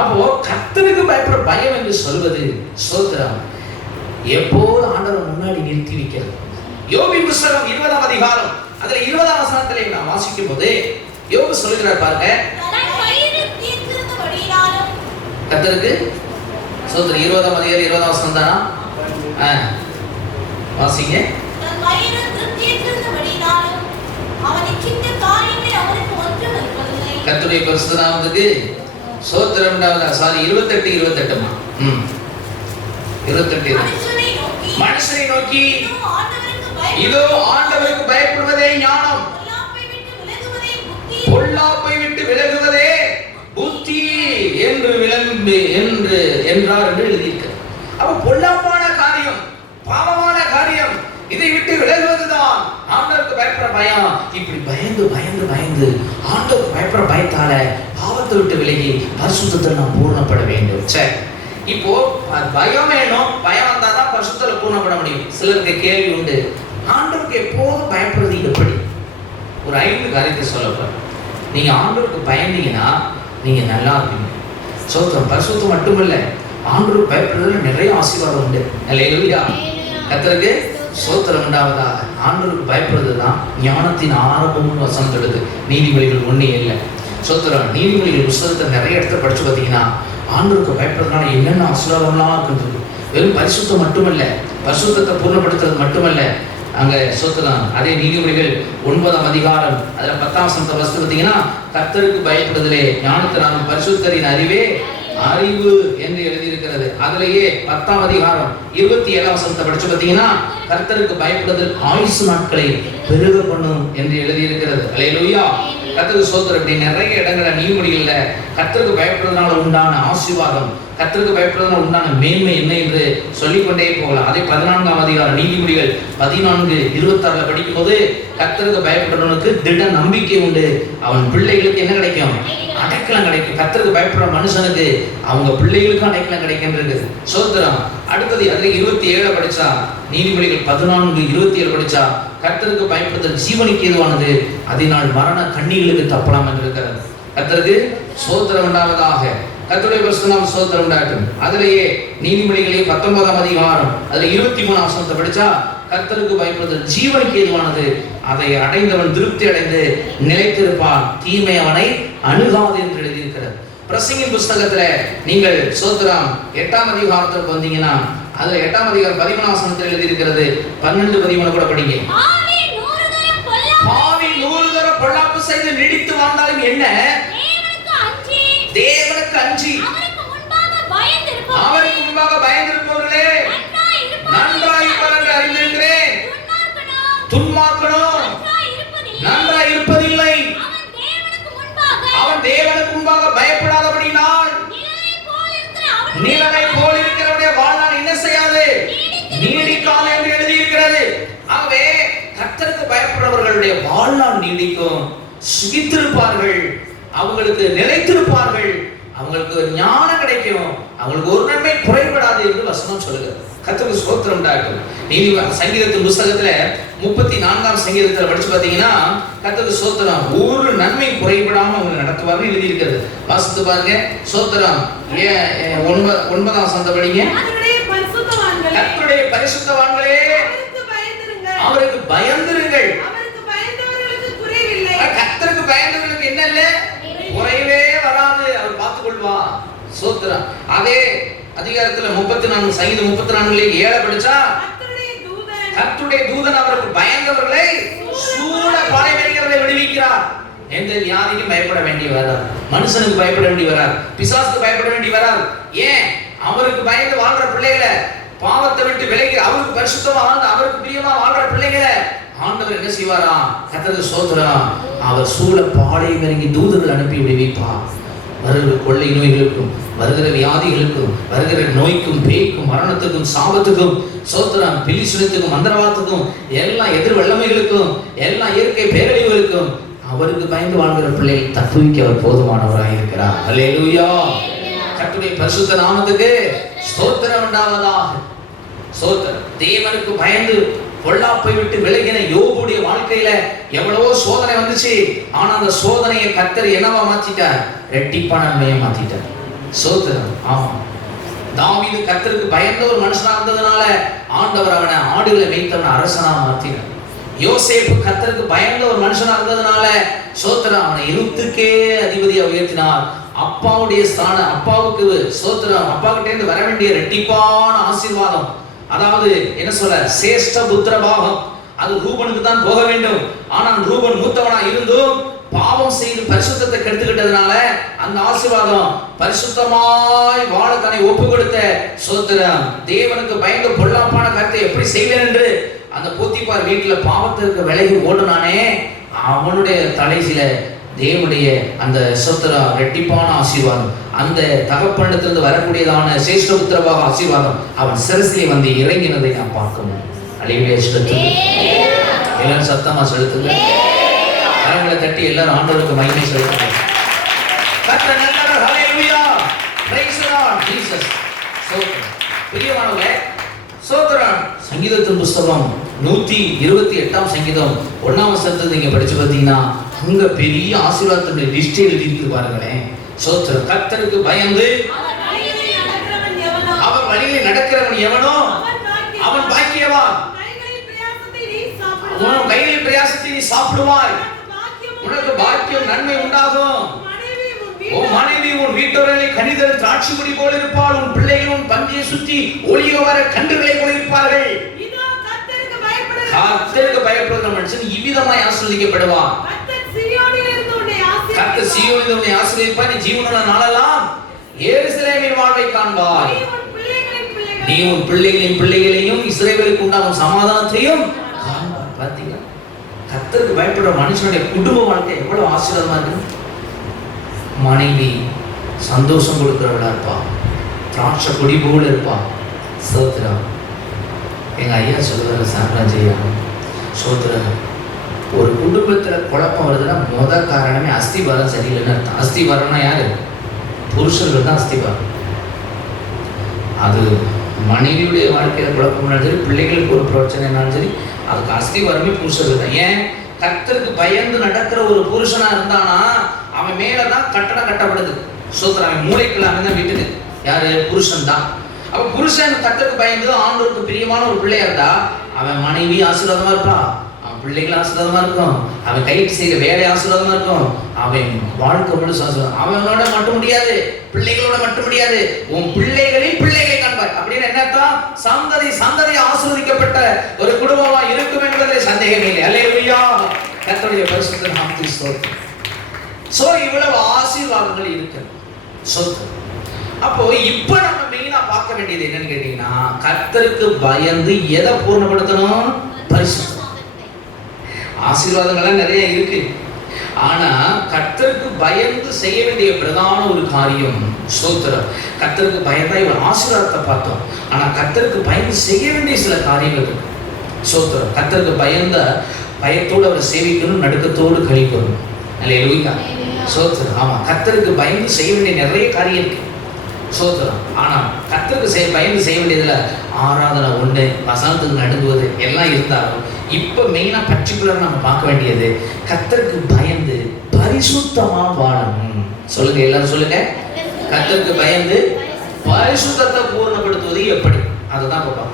அப்போ கர்த்தருக்கு பயப்படுற பயம் என்று சொல்வது சோதரம் எப்போது ஆண்டவர் முன்னாடி நிறுத்தி வைக்கிறது. யோபின் புஸ்தகம் 20ஆம் அதிகாரம் அதுல 20ஆம் வசனத்திலே நாம் வாசிக்கும் போது யோபு சொல்லுகிறார் பாருங்க, கர்த்தருக்கு சோதரம் 20ஆம் அதிகாரம் 20ஆம் வசனம் தானா? வாசிங்க. கர்த்தருடைய பரிசுத்த நாமத்துக்கு சோத்திரம் உண்டாவதா. சாரி 28 மனுஷனை நோக்கி இதோ ஆண்டவருக்கு பயப்படுவதே ஞானம், பொல்லாப்பை விட்டு விலகுவதே புத்தி என்று என்றார் என்று எழுதியிருக்கிறார். அப்ப பொல்லாப்பான காரியம், பாவமான காரியம், இதை விட்டு விலகுவதுதான் ஆண்டவருக்கு பயப்படுற பயம். இப்படி பயந்து பயந்து பயந்து ஆண்டவருக்கு பயப்படுற பயத்தால பாவத்தை விட்டு விலகி பரிசுத்தத்தில் நாம் பூர்ணப்பட வேண்டும். சரி, இப்போ பயம் வேணும். பயம் வந்தாதான் பரிசுத்தத்தில் பூர்ணப்பட முடியும். சிலருக்கு கேள்வி உண்டு, ஆண்டவருக்கு எப்போதும் பயப்படுறது எப்படி? ஒரு 5 காரியத்தை சொல்லப்படும். நீங்க ஆண்டவருக்கு பயந்தீங்கன்னா நீங்க நல்லா இருப்பீங்க. சோத்திரம். பரிசுத்தம் மட்டுமல்ல, ஆண்டவருக்கு பயப்படுறதுல நிறைய ஆசீர்வாதம் உண்டு. அல்லேலூயா. கர்த்தருக்கு சோத்திரம் உண்டாவதாக. ஆண்டவருக்கு பயப்படுறது தான் ஞானத்தின் ஆரம்பம்னு வசனம் சொல்லுது. நீதிமொழிகள் 1:7. சோத்திரம். நீதிமொழிகள் புத்தகத்தை நிறைய இடத்துல படிச்சு பார்த்தீங்கன்னா ஆண்டவருக்கு பயப்படுறதுனால என்னென்ன ஆசீர்வாதம்லாம் இருக்குது. வெறும் பரிசுத்தம் மட்டுமல்ல, பரிசுத்தத்தை பூர்ணப்படுத்துறது மட்டுமல்ல. அங்க சோத்திரம். அதே நீதிமொழிகள் 9ஆம் அதிகாரம் அதுல 10ஆம் வசனத்தை வாசித்து பார்த்தீங்கன்னா கர்த்தருக்கு பயப்படுதலே ஞானத்தினாலும் பரிசுத்தரின் அறிவே அறிவு என்று எழுதியிருக்கிறது. அதிலேயே 10ஆம் அதிகாரம் 27ஆம் வசனத்தை படிச்சு பார்த்தீங்கன்னா கர்த்தருக்கு பயப்படுதல் ஆயுசு நாட்களை பெருக பண்ணும் என்று எழுதியிருக்கிறது. அல்லேலூயா. கர்த்தருக்கு சோத்திரம். இப்படி நிறைய இடங்கள்ல நீதிமொழிகள்ல கர்த்தருக்கு பயப்படுறதுனால உண்டான ஆசீர்வாதம், கர்த்தருக்கு பயப்படுறதுனால உண்டான மேன்மை என்ன என்று சொல்லிக்கொண்டே போகலாம். அதே 14ஆம் அதிகாரம் நீதிமொழிகள் 14:26 படிக்கும் போது கர்த்தருக்கு பயப்படுறவனுக்கு திட நம்பிக்கை உண்டு, அவன் பிள்ளைகளுக்கு என்ன கிடைக்கும்? அடைக்கலம் கிடைக்கும். கர்த்தருக்கு பயப்படுற மனுஷனுக்கு அவங்க பிள்ளைகளுக்கும் அடைக்கலம் கிடைக்கின்றது. சோத்திரம். அடுத்தது அதுல 27 படிச்சா, நீதிமொழிகள் 14:27 படிச்சா கர்த்தருக்கு பயப்படுதல் ஜீவனுக்கு ஏதுவானது, அதனால் மரண கண்ணிகளுக்கு தப்பலாம் என்று இருக்கிறது. கர்த்தருக்கு சோத்திரம் உண்டாவதாக. கர்த்தருடைய பரிசுத்தம் சோத்திரம் உண்டாகட்டும். அதிலேயே நீதிமொழிகளே 19ஆம் அதிகாரம் அதுல 23ஆம் வசனத்தை படிச்சா கர்த்தருக்கு பயப்படுதல் ஜீவனுக்கு ஏதுவானது, அதை அடைந்தவன் திருப்தி அடைந்து நிலைத்திருப்பான், தீமை அவனை அணுகாது என்று எழுதியிருக்கிறது. பிரசங்கின் புஸ்தகத்துல நீங்கள் சோத்திரம் 8ஆம் அதிகாரத்துக்கு வந்தீங்கன்னா அதுல 8ஆம் அதிகாரம் 13ஆம் வசனத்தில் எழுதியிருக்கிறது. 12-13 கூட படிங்க. பாவி 100 தடவை பொல்லாப்பு செய்து நீடித்து வாழ்ந்தாலும் என்ன? தேவனுக்கு அஞ்சி அவருக்கு முன்பாக பயந்திருப்பவர்களே நன்றாய் இருப்பார் என்று அறிந்திருக்கிறேன். துன்மார்க்கனோ நன்றாய் இருப்பதில்லை. அவன் தேவனுக்கு முன்பாக பயப்படாதபடினால் நிலவை போல் இருக்கிறவருடைய வாழ்நாள் என்ன செய்யாது? நீடிக்காது என்று எழுதியிருக்கிறது. ஆகவே கர்த்தருக்கு பயப்படுறவர்களுடைய அவங்களுடைய வாழ்நாள் நீடிக்கும், சுகித்திருப்பார்கள், அவங்களுக்கு நிலைத்திருப்பார்கள், அவங்களுக்கு ஞானம் கிடைக்கும், அவங்களுக்கு ஒரு நன்மை குறைபடாது என்று வசனம் சொல்லுகிறது. கர்த்தருக்கு ஸ்தோத்திரம் உண்டாகட்டும். நீதி சங்கீதத்தின் புத்தகத்துல 34ஆம் சங்கீதத்துல படிச்சு பாத்தீங்கன்னா கர்த்தருக்கு ஸ்தோத்திரம், ஒரு நன்மை குறைபடாம அவங்க நடத்துவார்கள் எழுதி இருக்கிறது. வாசித்து பாருங்க. ஸ்தோத்திரம் 9ஆம் வசனத்தை படிங்க. கர்த்தருடைய பரிசுத்தவான்களே அவருக்கு பயந்திருங்கள். கர்த்தருக்கு பயந்தவர்களுக்கு என்ன இல்ல, குறைவே வராது, அவர் பார்த்துக் கொள்வார். ஸ்தோத்திரம். அதே அதிகாரத்துல 34 சங்கீதம் 34 7 படிச்சா கர்த்தருடைய தூதன் அவருக்கு பயந்தவர்களை சூழ பாளையங்களை விடுவிக்கிறார். எந்த வியாதிக்கும் பயப்பட வேண்டி வரார், மனுஷனுக்கு பயப்பட வேண்டி வரார், பிசாசுக்கு பயப்பட வேண்டி வரார். ஏன்? அவருக்கு பயந்து வாழ்ற பிள்ளைகளை, பாவத்தை விட்டு விலகி அவருக்கு பரிசுத்தமா வாழ்ந்து அவருக்கு பிரியமா வாழ்ற பிள்ளைகளை ஆண்டவர் என்ன செய்வாரா? கர்த்தருக்கு ஸ்தோத்திரம், அவர் சூழ பாளையம் இறங்கி தூதர்கள் அனுப்பி விடுவிப்பார். வருகிற கொள்ளை நோய்களுக்கும், வருகிற வியாதிகளுக்கும், வருகிற நோய்க்கும், பேய்க்கும், மரணத்துக்கும், சாபத்துக்கும், சோத்திரம், பிலிசுனத்துக்கும், மந்திரவாதத்துக்கும், எல்லா எதிர் வல்லமைகளுக்கும், எல்லா இயற்கை பேரழிவுகளுக்கும் அவருக்கு பயந்து வாழ்கிற பிள்ளைகள் தப்புவிக்க அவர் போதுமானவராக இருக்கிறார். அல்லேலூயா. கர்த்தருடைய பரிசுத்த நாமத்துக்கு ஸ்தோத்திரம் உண்டாவதாக. ஸ்தோத்திரம். தேவனுக்கு பயந்து பொல்லாப்பை விட்டு விலகின யோபுடைய வாழ்க்கையில எவ்வளவோ சோதனை வந்துச்சு. ஆனா அந்த சோதனையை கர்த்தர் என்னவா மாத்திட்டார்? ரெட்டிப்பான நன்மையை மாத்திட்டார். ஸ்தோத்திரம். ஆமா, தாவீது கர்த்தருக்கு பயந்த ஒரு மனுஷனா இருந்ததுனால ஆண்டவர் அவனை ஆடுகளை மேய்த்தவன அரசனா மாத்தினார். யோசேப்பு கர்த்தருக்கு பயந்த ஒரு மனுஷனா இருந்ததுனால ஸ்தோத்திரம் அவனை எகிப்துக்கே அதிபதியா உயர்த்தினார். அப்பாவுடைய ஸ்தானம், அப்பாவுக்கு ஸ்தோத்திரம், அப்பா கிட்ட இருந்து வர வேண்டிய ரெட்டிப்பான ஆசீர்வாதம், அதாவது என்ன சொல்ல, சேஷ்ட புத்திர பாகம், அது ரூபனுக்கு தான் போக வேண்டும். ஆனால் ரூபன் மூத்தவனா இருந்தும் பாவம் செய்து பரிசுத்தத்தை கெடுத்துக்கிட்டதுனால அந்த ஆசீர்வாதம் பரிசுத்தமாய் வாழ தன்னை ஒப்பு கொடுத்த ஸ்தோத்திரம், தேவனுக்கு பயந்து பொல்லாப்பான கருத்தை எப்படி செய்வேன் என்று அந்த போத்திபார் வீட்டுல பாவத்திற்கு விலகி ஓடுனானே, அவனுடைய தலைசில தேவனுடைய அந்த ஸ்தோத்திர ரெட்டிப்பான ஆசீர்வாதம், அந்த தகப்பனிடத்திலிருந்து வரக்கூடியதான சேஷ்டபுத்திரபாக ஆசீர்வாதம் அவன் சிரசிலே வந்து இறங்கினதை நாம் பார்க்கணும். அல்லேலூயா. செலுத்துங்க எல்லாரும் சத்தமா செலுத்துங்க. கரங்களை தட்டி எல்லாரும் ஆண்டவருக்கு மகிமை செலுத்துங்க. கர்த்தர் நல்லவர். ஹல்லேலூயா. Praise the Lord Jesus. ஸ்தோத்திரம். பிரியமானவர்களே, ஸ்தோத்திரம். சங்கீதத்தின் புத்தகம் 128ஆம் சங்கீதம் 1ஆம் வசனத்தை நீங்க படிச்சு பார்த்தீங்கன்னா அங்க பெரிய ஆசீர்வாதத்துடைய லிஸ்ட் எழுதி இருக்கு பாருங்களேன். ஸ்தோத்திரம். கர்த்தருக்கு பயந்து அவர் வழியிலே நடக்கிறவன் எவனோ அவன் பாக்கியவான். உன் கைகளின் பிரயாசத்தை நீ சாப்பிடுவாய், உனக்கு பாக்கியம் நன்மை உண்டாகும். உன் மனைவி உன் வீட்டோரை கனிதரும் திராட்சை கொடி போல இருப்பாள், உன் பிள்ளைகள் உன் பந்தியை சுற்றி ஒளிய வர கன்றுகளை போல இருப்பார்கள். கர்த்தருக்கு பயப்படுகிற மனுஷன் இவ்விதமாய் ஆசீர்வதிக்கப்படுவான். கர்த்தர் சீயோனில் உன்னை ஆசீர்வதிப்பார், நீ ஜீவனுள்ள நாளெல்லாம் எருசலேமின் வாழ்வை காண்பாய். நீ உன் பிள்ளைகளின் பிள்ளைகளையும் இஸ்ரவேலுக்கு உண்டாகும் சமாதானத்தையும் காண்பாய். பார்த்தீங்களா? கர்த்தருக்கு பயப்படுற மனுஷனுடைய குடும்ப வாழ்க்கை எவ்வளவு ஆசீர்வாதமா இருக்கு. மனைவி சந்தோஷம் கொடுக்கிறவளா இருப்பா, திராட்சை கொடி போல இருப்பா. ஸ்தோத்திரம். எங்க ஐயா சொல்லுவாரு, சாம்ராஜ்யா ஸ்தோத்திரம், ஒரு குடும்பத்துல குழப்பம் வருதுன்னா முத காரணமே அஸ்திபாரம் சரியில்லைன்னு அர்த்தம். அஸ்திபாரம்னா யாரு? புருஷர்கள் தான் அஸ்திபாரம். அது மனைவியுடைய வாழ்க்கையில குழப்பம்னாலும் சரி, பிள்ளைகளுக்கு ஒரு பிரச்சனைனாலும் சரி, அதுக்கு அஸ்திபாரமே புருஷர்கள் தான். ஏன்? கர்த்தருக்கு பயந்து நடக்கிற ஒரு புருஷனா இருந்தானா அவன் மேலதான் கட்டடம் கட்டப்படுது. ஸ்தோத்திரம். அவன் மூளைக்குள்ள அவன் தான் வீட்டுக்கு யாரு? புருஷன் தான். அப்ப புருஷன் கர்த்தருக்கு பயந்து ஆண்டவருக்கு பிரியமான ஒரு பிள்ளையா இருந்தா அவன் மனைவி ஆசீர்வாதமா இருப்பா, அவன் பிள்ளைகள் ஆசீர்வாதமா இருக்கும், அவன் கைக்கு செய்யற வேலை ஆசீர்வாதமா இருக்கும், அவன் வாழ்க்கை முழு ஆசீர்வாதம். அவனோட மட்டும் முடியாது, பிள்ளைகளோட மட்டும் முடியாது, உன் பிள்ளைகளின் பிள்ளைகளை காண்பார். அப்படின்னு என்ன அர்த்தம்? சந்ததி சந்ததி ஆசீர்வதிக்கப்பட்ட ஒரு குடும்பமா இருக்கும் என்பதை சந்தேகமே இல்லை. அல்லேலூயா. கர்த்தருடைய பரிசுத்த நாமத்துக்கு ஸ்தோத்திரம். சோ இவ்வளவு ஆசீர்வாதங்கள் இருக்கு. சொத்து. அப்போ இப்ப நம்ம மெயினா பார்க்க வேண்டியது என்னன்னு கேட்டீங்கன்னா, கர்த்தருக்கு பயந்து எதை பூர்ணப்படுத்தணும்? பரிசுத்தம். ஆசீர்வாதங்கள்லாம் நிறைய இருக்கு, ஆனா கர்த்தருக்கு பயந்து செய்ய வேண்டிய பிரதான ஒரு காரியம் ஸ்தோத்திரம். கர்த்தருக்கு பயந்தா இவன் ஆசீர்வாதத்தை பார்த்தோம், ஆனா கர்த்தருக்கு பயந்து செய்ய வேண்டிய சில காரியங்கள் இருக்கு. ஸ்தோத்திரம். கர்த்தருக்கு பயந்த பயத்தோடு அவரை சேவிக்கணும், நடுக்கத்தோடு கழிக்கணும். அல்லேலூயா. சோத்திரம். ஆமா, கர்த்தருக்கு பயந்து செய்ய வேண்டிய நிறைய காரியம் இருக்கு. சோத்திரம். ஆனா கர்த்தருக்கு பயந்து செய்ய வேண்டியதுல ஆராதனை ஒண்ணு, வசனத்துக்கு நடுங்குவது எல்லாம் இருந்தாலும் இப்ப மெயினா பர்டிகுலர் நம்ம பார்க்க வேண்டியது கர்த்தருக்கு பயந்து பரிசுத்தமா வாழணும். சொல்லுங்க, எல்லாரும் சொல்லுங்க. கர்த்தருக்கு பயந்து பரிசுத்தத்தை பூர்ணப்படுத்துவது எப்படி, அதுதான் பார்ப்போம்.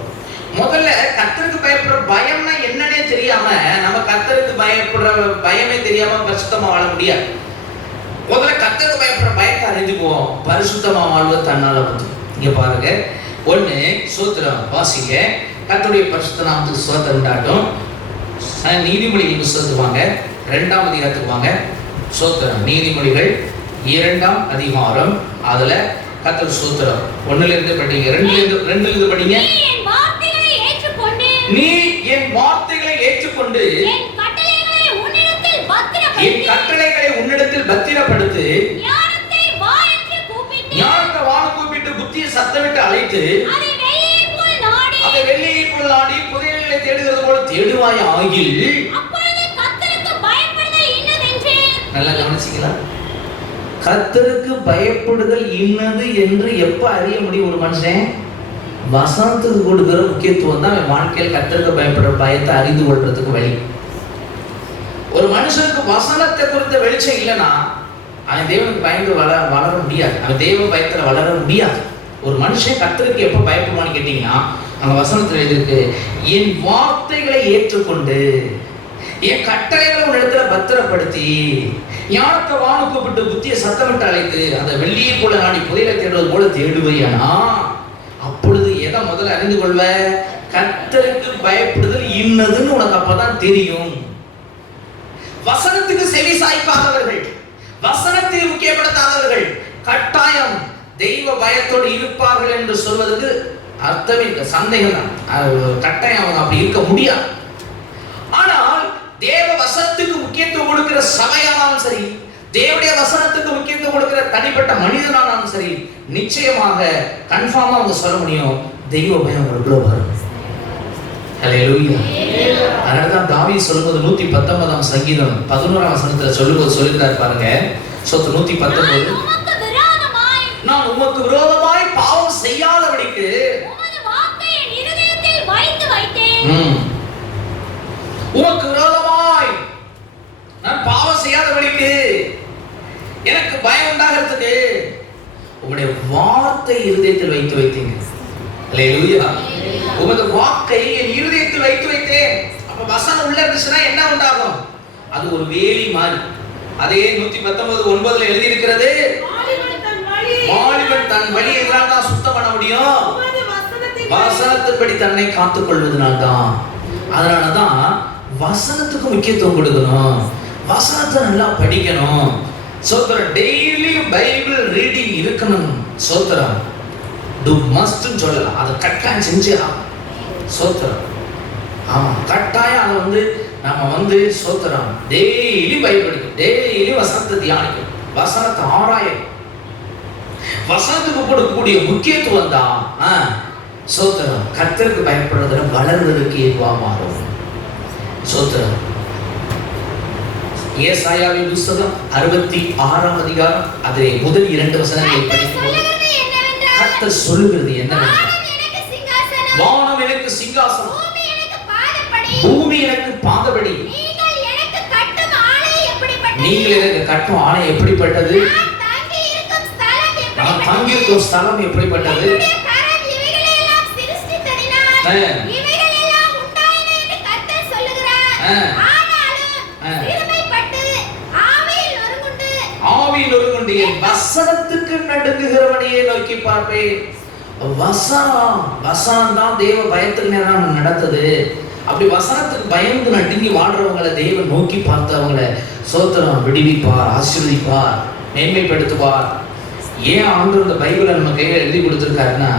முதல்ல கர்த்தருக்கு பயப்படுற பயம்னா என்னன்னே தெரியாம, நம்ம கர்த்தருக்கு பயப்படுற பயமே தெரியாம பரிசுத்தமா வாழ முடியாது. முதல்ல கர்த்தருக்கு பயப்படுற பயத்தை அறிஞ்சுக்குவோம், பரிசுத்தமா வாழ்வது தன்னால வந்து. இங்க பாருங்க, ஒண்ணு சோத்திரம் வாசிங்க, கர்த்தருடைய பரிசுத்த நாமத்துக்கு சோத்திரம் உண்டாட்டும். நீதிமொழிகள் புத்தகத்துக்கு வாங்க, 2ஆம் அதிகாரத்துக்கு வாங்க. சோத்திரம். நீதிமொழிகள் 2ஆம் அதிகாரம், அதுல கர்த்தர் சோத்திரம் 1ல இருந்து படிங்க, 2ல இருந்து படிங்க. நீ என் வார்த்தைகளை ஏற்றுக்கொண்டு என் கட்டளைகளை உன்னிடத்தில் பத்திரப்படுத்து, ஞானத்தை வானு கூப்பிட்டு புத்தியை சத்தமிட்டு அழைத்து அதை வெள்ளியை போல் நாடி புதையல்களை தேடுகிறது போல தேடுவாய் ஆகில். நல்லா கவனிச்சீங்களா? கர்த்தருக்கு பயப்படுதல் இன்னது என்று எப்ப அறிய முடியும் ஒரு மனுஷன்? வசனத்துக்கு கொடுக்கிற முக்கியத்துவம் தான் அவன் வாழ்க்கையில் கர்த்தருக்கு பயப்படுற பயத்தை அறிந்து கொள்றதுக்கு வழி. ஒரு மனுஷனுக்கு வசனத்தை குறித்த வெளிச்சம் இல்லைன்னா அவன் தேவனுக்கு பயந்து வளர முடியாது, அவன் தேவ பயத்துல வளர முடியாது. ஒரு மனுஷன் கர்த்தருக்கு எப்ப பயப்படுவான்னு கேட்டீங்கன்னா, அந்த வசனத்துல இருக்கு, என் வார்த்தைகளை ஏற்றுக்கொண்டு என் கட்டளைகளை ஒரு இடத்துல பத்திரப்படுத்தி ஞானத்தை வானு கூப்பிட்டு புத்தியை சத்தமிட்டு அழைத்து அந்த வெள்ளியை போல நாடி புதையலை தேடுவது போல தேடுவையானா, அப்பொழுது எதை முதல்ல அறிந்து கொள்வ? கர்த்தருக்கு பயப்படுதல் இன்னதுன்னு உனக்கு அப்பதான் தெரியும். வசனத்துக்கு செவி சாய்க்காதவர்கள், வசனத்தை முக்கியப்படுத்தாதவர்கள் கட்டாயம் தெய்வ பயத்தோடு இருப்பார்கள் என்று சொல்வதற்கு அர்த்தமே சந்தேகம் தான். கட்டாயம் அவங்க அப்படி இருக்க முடியாது. ஆனால் தேவ வசனத்துக்கு முக்கியத்துவம் கொடுக்கிற சபையானாலும் சரி, தேவனுடைய வசனத்துக்கு முக்கியத்துவம் கொடுக்கிற தனிப்பட்ட மனிதனானாலும் சரி, நிச்சயமாக கன்ஃபார்மா அவங்க சொல்ல முடியும், தெய்வ பயம் அவங்களுக்குள்ள வரும். ஹல்லேலூயா. அதனாலதான் தாவீது சொல்லும்போது 119ஆம் சங்கீதம் 11ஆம் வசனத்துல சொல்லும்போது சொல்லுகிறார் பாருங்க. 119, நான் உமக்கு விரோதமாய் பாவம் செய்யாதபடிக்கு உமக்கு விரோதமாய் நான் பாவம் செய்யாதபடிக்கு எனக்கு பயம் உண்டாகிறதுக்கு உங்களுடைய வார்த்தை இருதயத்தில் வைத்து வைத்தீங்க. அல்லேலூயா. உமது வாக்கை என் இருதயத்தில் வைத்து வைத்தேன். அப்ப வசனம் உள்ள இருந்துச்சுன்னா என்ன உண்டாகும்? அது ஒரு வேலி மாதிரி. அதே 119:9 எழுதி இருக்கிறது, வாலிபன் தன் வழி எதிரால் தான் சுத்தம் பண்ண முடியும், வசனத்தின்படி தன்னை காத்துக் கொள்வதனால்தான். அதனாலதான் வசனத்துக்கு முக்கியத்துவம் கொடுக்கணும், வசனத்தை நல்லா படிக்கணும். சோத்திரம். டெய்லி பைபிள் ரீடிங் இருக்கணும். சோத்திரம். டு மஸ்ட் சொல்லலாம், அதை கட்டாயம் செஞ்சே ஆகும். சோத்திரம். ஆமா, கட்டாயம் அதை நம்ம சோத்திரம் டெய்லி பைபிள் படிக்கணும், டெய்லி வசனத்தை தியானிக்கணும், வசனத்தை ஆராயணும். வசனத்துக்கு கொடுக்கக்கூடிய முக்கியத்துவம் தான் சோத்திரம் கர்த்தருக்கு பயப்படுறதுல வளர்வதற்கு ஏதுவா மாறும். சோத்திரம். ஏசாயாவின் புத்தகம் 66ஆம் அதிகாரம், அதிலே முதல் 2 வசனங்களை படிக்கும்போது கர்த்தர் சொல்லுகிறது என்னவென்றால், வானம் எனக்கு சிங்காசனம், பூமி எனக்கு பாதபடி, நீங்கள் எனக்கு கட்டும் ஆணை எப்படிப்பட்டது, நான் தங்கியிருக்கும் ஸ்தலம் எப்படிப்பட்டது. ஆவியில் ஒருங்குண்டு என் வசனத்துக்கு நடுங்குகிறவனையே நோக்கி பார்ப்பேன். வசனம் தான் தேவ பயத்துக்கு நேரம் நடத்துது. அப்படி வசனத்துக்கு பயந்து நடுங்கி வாழ்றவங்களை தேவன் நோக்கி பார்த்தவங்களை சோத்திரம் விடுவிப்பார், ஆசீர்வதிப்பார், மேன்மைப்படுத்துவார். ஏன் ஆண்டவர் இந்த பைபிளை நம்ம கையில எழுதி கொடுத்துருக்காருன்னா,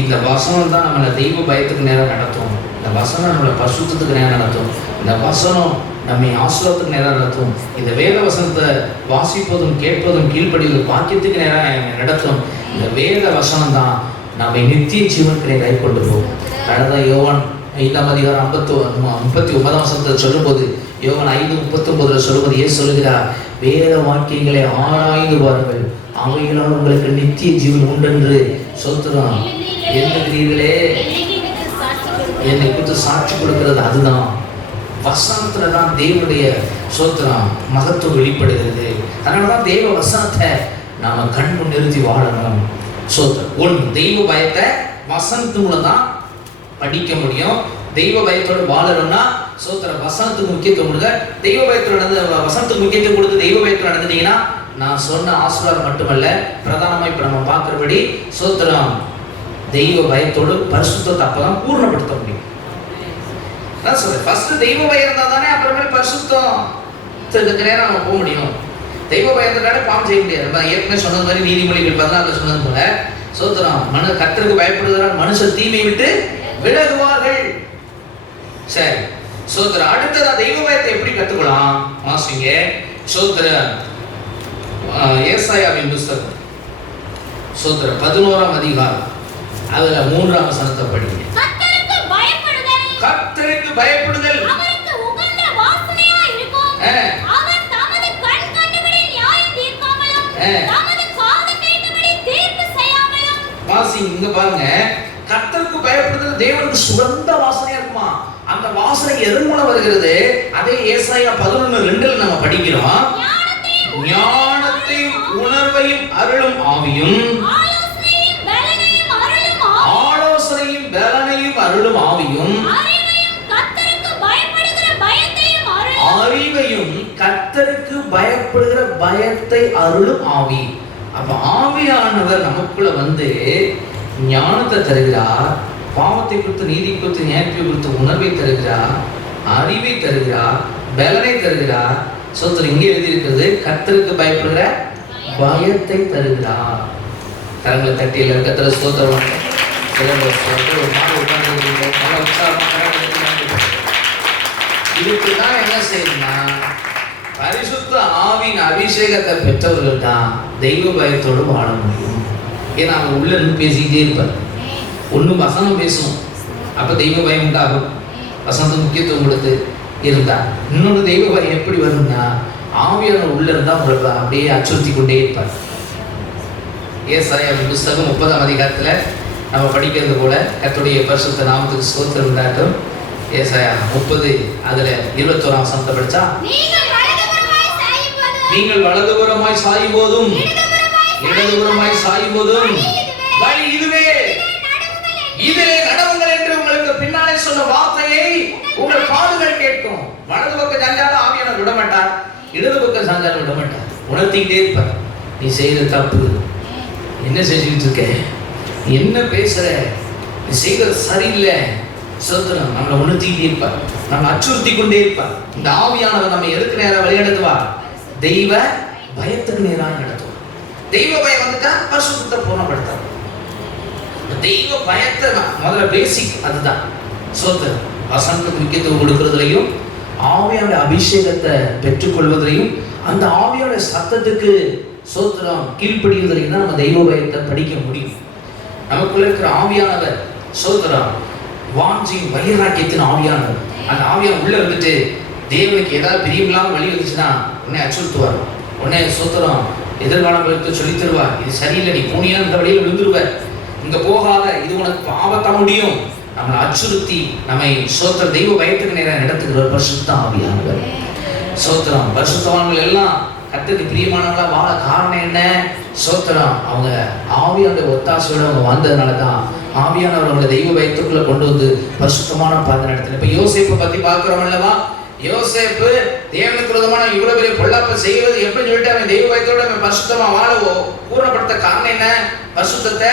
இந்த வசனம் தான் நம்மளை தெய்வ பயத்துக்கு நேரம் நடத்தும், இந்த வசனம் நம்மளை பரிசுத்தத்துக்கு நேரம் நடத்தும், இந்த வசனம் நம்மை ஆசீர்வாதத்துக்கு நேரம் நடத்தும், இந்த வேத வசனத்தை வாசிப்பதும் கேட்பதும் கீழ்ப்படிவதும் பாக்கியத்துக்கு நேரம் நடத்தும். இந்த வேத வசனம் தான் நம்மை நித்திய ஜீவனுக்கு கை கொண்டு போகும். அதனால யோவான் 5ஆம் அதிகாரம் 39ஆம் வசனத்தை சொல்லும்போது, யோவான் 5:39 சொல்லும்போது இயேசு சொல்லுகிறார், வேத வாக்கியங்களை ஆராய்ந்து பாருங்கள், அவைகளால் உங்களுக்கு நித்திய ஜீவன் உண்டென்று சோத்திரம் எண்ணுகிறீர்களே. என்னை குறித்து சாட்சி கொடுக்கிறது அதுதான். வசனத்துல தான் தேவனுடைய சோத்திரம் மகத்துவம் வெளிப்படுகிறது. அதனாலதான் தேவ வசனத்தை நாம கண் முன் நிறுத்தி வாழணும். சோத்திரம் ஒன்று, தெய்வ பயத்தை வசனத்து மூலம் தான் படிக்க முடியும். தெய்வ பயத்தோடு வாழணும்னா சோத்திரம் வசனத்துக்கு முக்கியத்துவம் கொடுங்க. தெய்வ பயத்தோட வசனத்துக்கு முக்கியத்துவம் கொடுத்து தெய்வ பயத்தோட நடந்துட்டீங்கன்னா நான் சொன்ன ஆசீர்வாதம் மட்டுமல்ல, பிரதானமா இப்ப நம்ம பார்க்கிறபடி சோத்திரம் தெய்வ பயத்தோடு பரிசுத்தத்தை அப்பதான் பூர்ணப்படுத்த முடியும். நான் சொல்றேன், ஃபர்ஸ்ட் தெய்வ பயம் இருந்தா தானே அப்புறமேல் பரிசுத்தத்துக்கு நேரம் நம்ம போக முடியும். தெய்வ பயத்தினால பாவம் செய்ய முடியாது. நம்ம ஏற்கனவே சொன்னது மாதிரி நீதிமொழிகள் 14 சொன்னது போல சோத்திரம் கர்த்தருக்கு பயப்படுவதால் மனுஷர் தீமையை விட்டு விலகுவார்கள். சரி, சோத்திரம் அடுத்ததா தெய்வ பயத்தை எப்படி கத்துக்கலாம் வாசிங்க. சோத்திரம் ஏசாயாவின் புஸ்தகம் சோத்திரம் 11ஆம் அதிகாரம் அதுல 3ஆம் வசனத்தை படிங்க. கர்த்தருக்கு பயப்படுதல் அவருக்கு உகந்த வாசனையா இருக்கும். அவர் தமது கண் கண்டபடி நியாயம் தீர்க்காமலும் தமது காது கேட்டபடி தீர்ப்பு செய்யாமலும். வாசிங்க, இங்க பாருங்க, கர்த்தருக்கு பயப்படுதல் தேவனுக்கு சுகந்த வாசனையா இருக்குமா. அந்த வாசனை எதன் மூலம் வருகிறது? அதே ஏசாயா 11:2 நம்ம படிக்கிறோம். ஞானத்தையும் உணர்வையும் அருளும் ஆவியும், ஆலோசனையும் பலனையும் அருளும் அறிவையும் கர்த்தருக்கு பயப்படுகிற பயத்தை அருளும் ஆவி. அப்ப ஆவியானவர் நமக்குள்ள வந்து ஞானத்தை தருகிறார், பாவத்தை குறித்து, நீதி குறித்து, நியாயத்தை குறித்து உணர்வை தருகிறார், அறிவை தருகிறார், பலனை தருகிறார். சோத்திரம் இங்கே எழுதியிருக்கிறது, கர்த்தருக்கு பயப்படுகிற பயத்தை தருகிறார். கரங்களை தட்டியில் கர்த்தரை ஸ்தோத்திரம். இதுக்குதான் என்ன செய்யணும்னா, பரிசுத்த ஆவின் அபிஷேகத்தை பெற்றவர்கள் தான் தெய்வ பயத்தோடு வாழ முடியும். ஏன்னா அவங்க உள்ள இருந்து பேசிக்கிட்டே இருப்பார். ஒன்று வசனம் பேசும், அப்ப தெய்வ பயம் உண்டாகும், வசனத்துக்கு முக்கியத்துவம் கொடுத்து இருந்தா. இன்னொன்று தெய்வ பயம் எப்படி வரும்னா, ஆவியானவர் உள்ள இருந்தா உங்களுக்கு அப்படியே அச்சுறுத்தி கொண்டே இருப்பார். ஏசாயாவின் புஸ்தகம் 30ஆம் அதிகாரத்துல நம்ம படிக்கிறது போல கர்த்தருடைய பரிசுத்த நாமத்துக்கு ஸ்தோத்திரம் உண்டாட்டும். ஏசாயா 30 அதுல 21ஆம் வசனத்தை படிச்சா, நீங்கள் வலதுபுறமாய் சாயும் போதும் இடதுபுறமாய் சாயும் போதும் வழி இதுவே, இதிலே நடவுங்கள் என்று உங்களுக்கு பின்னாலே சொன்ன வார்த்தையை உங்கள் காதுகள் கேட்கும். வலது பக்கம் சாஞ்சாலும் ஆவியானவர் விட மாட்டார், இடது பக்கம் சாஞ்சாலும் விட மாட்டார். உணர்த்திக்கிட்டே இருப்பார், நீ செய்யற தப்பு, என்ன செஞ்சுக்கிட்டு இருக்க, நீ என்ன பேசுற, நீ செய்வது சரியில்லை. சோத்திரம் நம்மளை உணர்த்திக்கிட்டே இருப்பார், நம்ம அச்சுறுத்தி கொண்டே இருப்பார். இந்த ஆவியானவர் நம்ம எதுக்கு நேரம் வழிநடத்துவார்? தெய்வ பயத்துக்கு நேராக நடத்துவார். தெய்வ பயம் வந்துட்டா பரிசுத்தத்தை பூர்ணப்படுத்தார். தெய்வ பயத்தை முதல்ல பேசிக் அதுதான். சோத்திரம் வசனத்துக்கு முக்கியத்துவம் கொடுக்கறதுலையும், ஆவியோட அபிஷேகத்தை பெற்றுக்கொள்வதிலையும், அந்த ஆவியோட சத்தத்துக்கு சோத்திரம் கீழ்ப்படிவதிலையும் தான் நம்ம தெய்வ பயத்தை படிக்க முடியும். நமக்குள்ள இருக்கிற ஆவியானவர் சோத்திரம் வாஞ்சியும் வைராக்கியத்தின் ஆவியானவர். அந்த ஆவியானவர் உள்ள வந்துட்டு தேவனுக்கு ஏதாவது பிரியமில்லாம வழி வந்துச்சுன்னா உடனே அச்சுறுத்துவார், உடனே சோத்திரம் எதிர்காலங்களுக்கு சொல்லி தருவார், இது சரியில்லை, நீ பூனியா இந்த வழியில் விழுந்துருவார், இங்க போகாத, இது உனக்கு ஆபத்தா முடியும். நம்மளை அச்சுறுத்தி நம்மை சோத்திர தெய்வ பயத்துக்கு நேரம் நடத்துகிற பரிசுத்த ஆவியானவர். சோத்திரம் பரிசுத்தவான்கள் எல்லாம் கர்த்தருக்கு பிரியமானவங்களா வாழ காரணம் என்ன? சோத்திரம் அவங்க ஆவியானோட ஒத்தாசையோட அவங்க வந்ததுனால தான் ஆவியானவர் அவங்களை தெய்வ பயத்துக்குள்ள கொண்டு வந்து பரிசுத்தமான பாதை நடத்தின. இப்ப யோசேப்பை பத்தி பார்க்கிறோம் அல்லவா? யோசேப்பு தேவனுக்கு விரோதமான இவ்வளவு பெரிய பொல்லாப்பை செய்வது எப்படி சொல்லிட்டு அவன் தெய்வ பயத்தோட அவன் பரிசுத்தமா வாழவோ பூர்ணப்படுத்த காரணம் என்ன? பரிசுத்தத்தை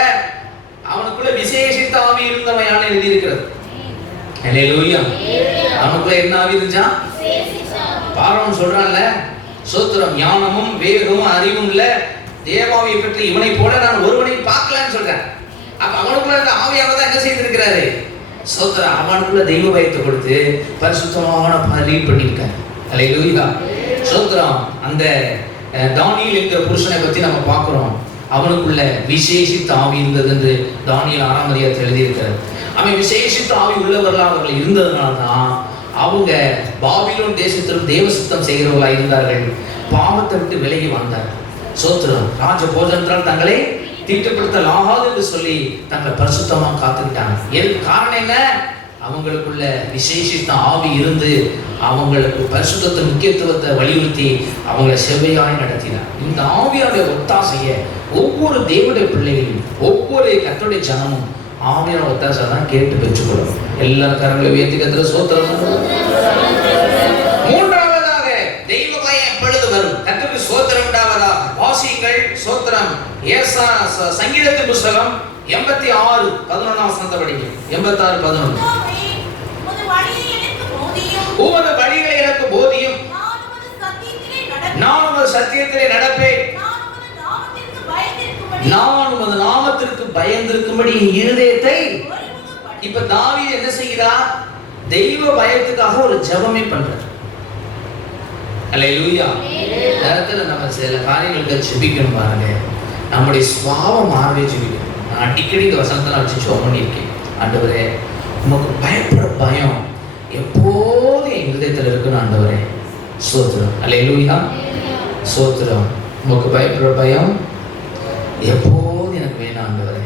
அவனுக்குள்ள விசேஷித்த ஆவி இருந்தவன் யானை எழுதி இருக்கிறது. அல்லேலூயா. அவனுக்குள்ள என்ன ஆவி இருந்துச்சா? பார்வோன் சொல்றான்ல, சோத்திரம் ஞானமும் வேகமும் அறிவும் இல்ல, தேவாவியை பற்றி இவனை போல நான் ஒருவனை பார்க்கலன்னு சொல்றேன். அப்ப அவனுக்குள்ள இருந்த ஆவியானவர் தான் என்ன செய்திருக்கிறாரு? சோத்திரம் அவனுக்குள்ள தெய்வ பயத்தை கொடுத்து பரிசுத்தமான லீட் பண்ணியிருக்காரு. அல்லேலூயா. சோத்திரம் அந்த தானியேல் என்கிற புருஷனை பத்தி நம்ம பார்க்கிறோம். அவனுக்குள்ள விசேஷித்த ஆவி இருந்தது என்று தானியேல் 6ஆம் அதிகாரத்தில் எழுதியிருக்கிறார். அவன் விசேஷித்த ஆவி உள்ளவர்களாக அவர்கள் இருந்ததுனால்தான் அவங்க பாபிலோன் தேசத்திலும் தேவ சுத்தம் செய்கிறவர்களாக இருந்தார்கள். பாவத்தை விட்டு விலகி வந்தார்கள். சோத்திரம். ராஜ போஜனத்தால் தங்களை தீட்டுப்படுத்தல் ஆகாது என்று சொல்லி தங்களை பரிசுத்தமா காத்துக்கிட்டாங்க. எதுக்கு காரணம் என்ன? அவங்களுக்குள்ள விசேஷித்த ஆவி இருந்து அவங்களுக்கு பரிசுத்தத்தின் முக்கியத்துவத்தை வலியுறுத்தி அவங்களை செவ்வையாய் நடத்தினார். இந்த ஆவியாருடைய ஒத்தாசையை ஒவ்வொரு தேவனுடைய பிள்ளைகளும் ஒவ்வொரு கர்த்தருடைய ஜனமும் ஆவியான ஒத்தாசை தான் கேட்டு பெற்றுக்கொள்ளும். எல்லா கரங்களை உயர்த்தி கர்த்தரை ஸ்தோத்திரம். மூன்றாவதாக தெய்வ பயம் எப்பொழுது வரும்? கர்த்தருக்கு ஸ்தோத்திரம் உண்டாவதா? வாசியுங்கள். ஸ்தோத்திரம். சங்கீதத்தின் புஸ்தகம் 86:11 படிங்க. 86:11. உமது வழிகளை எனக்கு போதியும், நான் உமது சத்தியத்திலே நடப்பேன், நான் உமது நாமத்திற்கு பயந்திருக்கும்படி என் இருதயத்தை. இப்ப தாவீது என்ன செய்கிறார்? தெய்வ பயத்துக்காக ஒரு ஜெபமே பண்றார். அல்லேலூயா. நேரத்துல நம்ம சில காரியங்களுக்கு ஜெபிக்கணும் பாருங்க. நம்முடைய சுபாவம் மாறவே ஜெபிக்கணும். நான் அடிக்கடி இந்த வசனத்தை நான் வச்சு ஜெபம் பண்ணியிருக்கேன். ஆண்டவரே, உமக்கு பயப்பட பயம் எப்போது என் இருதயத்தில் இருக்குன்னு ஆண்டவரே ஸ்தோத்திரம். அல்லேலூயா. ஸ்தோத்திரம். உமக்கு பயப்பட பயம் எப்போது எனக்கு வேணும் ஆண்டவரே.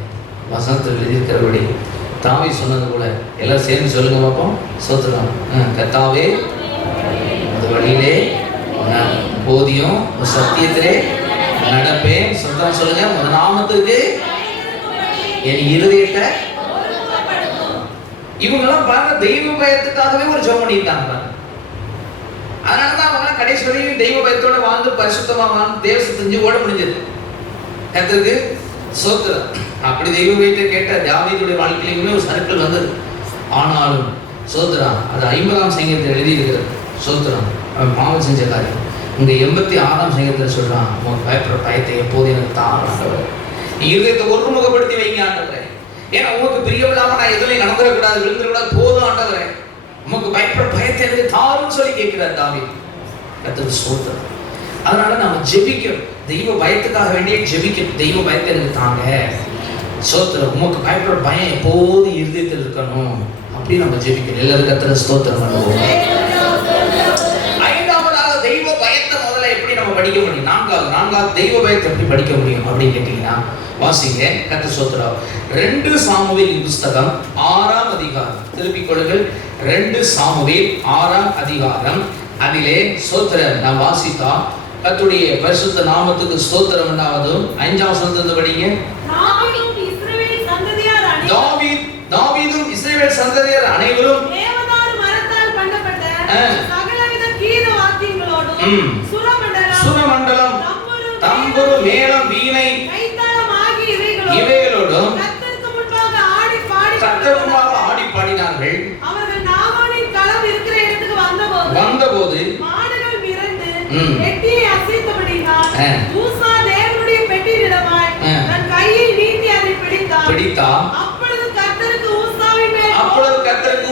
வசனத்தில் எழுதியிருக்கிறபடி தாவீது சொன்னது போல எல்லாம் சேர்ந்து சொல்லுங்க பார்ப்போம். ஸ்தோத்திரம். கர்த்தாவே, அந்த வழியிலே போதியும், சத்தியத்திலே நடப்பேன். சொந்தம் சொல்லுங்க. உங்க நாமத்துக்கு என் இருதயத்தை. இவங்கெல்லாம் பாருங்க தெய்வ பயத்துக்காகவே ஒரு ஜெபம் பண்ணியிருக்காங்க பாருங்க. அதனாலதான் அவங்க கடைசி வரையும் தெய்வ பயத்தோட வாழ்ந்து பரிசுத்தமா வாழ்ந்து தேவசத்தை செஞ்சு ஓட முடிஞ்சது. கர்த்தருக்கு ஸ்தோத்திரம். அப்படி தெய்வ பயத்தை கேட்ட தாவீதுடைய வாழ்க்கையிலுமே ஒரு சர்க்கிள் வந்தது. ஆனாலும் ஸ்தோத்திரம், அது 50ஆம் சங்கீதத்தில் எழுதியிருக்கிறது. ஸ்தோத்திரம். அவன் பாவம் செஞ்ச காரியம். இங்க 86ஆம் சங்கீதத்தில் சொல்றான், உன் பயப்படுற பயத்தை எப்போது எனக்கு தான் ஆண்டவர். நீ இருதயத்தை ஒருமுகப்படுத்தி வைங்க ஆண்டவரே. ஏன்னா உமக்கு பிரியமில்லாம நான் எதுலையும் நடந்துடக்கூடாது, விழுந்துடக்கூடாது. போதும் ஆண்டவரே, உமக்கு பயப்படுற பயத்தை எனக்கு தாருன்னு சொல்லி கேட்கிறார் தாவீது. கர்த்தருக்கு ஸ்தோத்திரம். அதனால நம்ம ஜெபிக்கணும். தெய்வ பயத்துக்காக வேண்டிய ஜெபிக்கணும். தெய்வ பயத்தை எனக்கு தாங்க. ஸ்தோத்திரம். உமக்கு பயப்படுற பயம் எப்போது இருதயத்தில் இருக்கணும் அப்படி நம்ம ஜெபிக்கணும். எல்லாரும் கர்த்தருக்கு ஸ்தோத்திரம் பண்ணுவோம். ஐந்தாவதாக தெய்வ பயத்தை முதல்ல எப்படி நம்ம படிக்க முடியும்? நான்காவது தெய்வ பயத்தை எப்படி படிக்க முடியும் அப்படின்னு கேட்டீங்கன்னா, வாசிங்க. கர்த்தர் ஸ்தோத்திரம். 2 சாமுவேல் புஸ்தகம் 6ஆம் அதிகாரம். திருப்பிக் கொள்ளுங்கள். 2 சாமுவேல் 6ஆம் அதிகாரம். அதிலே ஸ்தோத்திரம் நாம் வாசித்தா கர்த்தருடைய பரிசுத்த நாமத்துக்கு ஸ்தோத்திரம் உண்டாவதும். 5ஆம் வசனத்திலிருந்து படிங்க. தாவீதும் இஸ்ரவேல் சந்ததியார் அனைவரும் தேவதாரு மரத்தால் பண்ணப்பட்ட சகலவித கீத வாத்தியங்களோடும் சுரமண்டலம், தம்புரு, மேளம், வீணை, கைத்தாளம் ஆகிய இவைகளோடும் கர்த்தருக்கு முன்பாக ஆடி பாடினார்கள். அவர்கள் நாமானின் களம் இருக்கிற இடத்துக்கு வந்தபோது மாடுகள் விரண்டு பெட்டியை அசைத்தபடியினால் ஊசா தேவனுடைய பெட்டியிடமாய் தன் கையை நீட்டி அதை பிடித்தான். அப்பொழுது கர்த்தருக்கு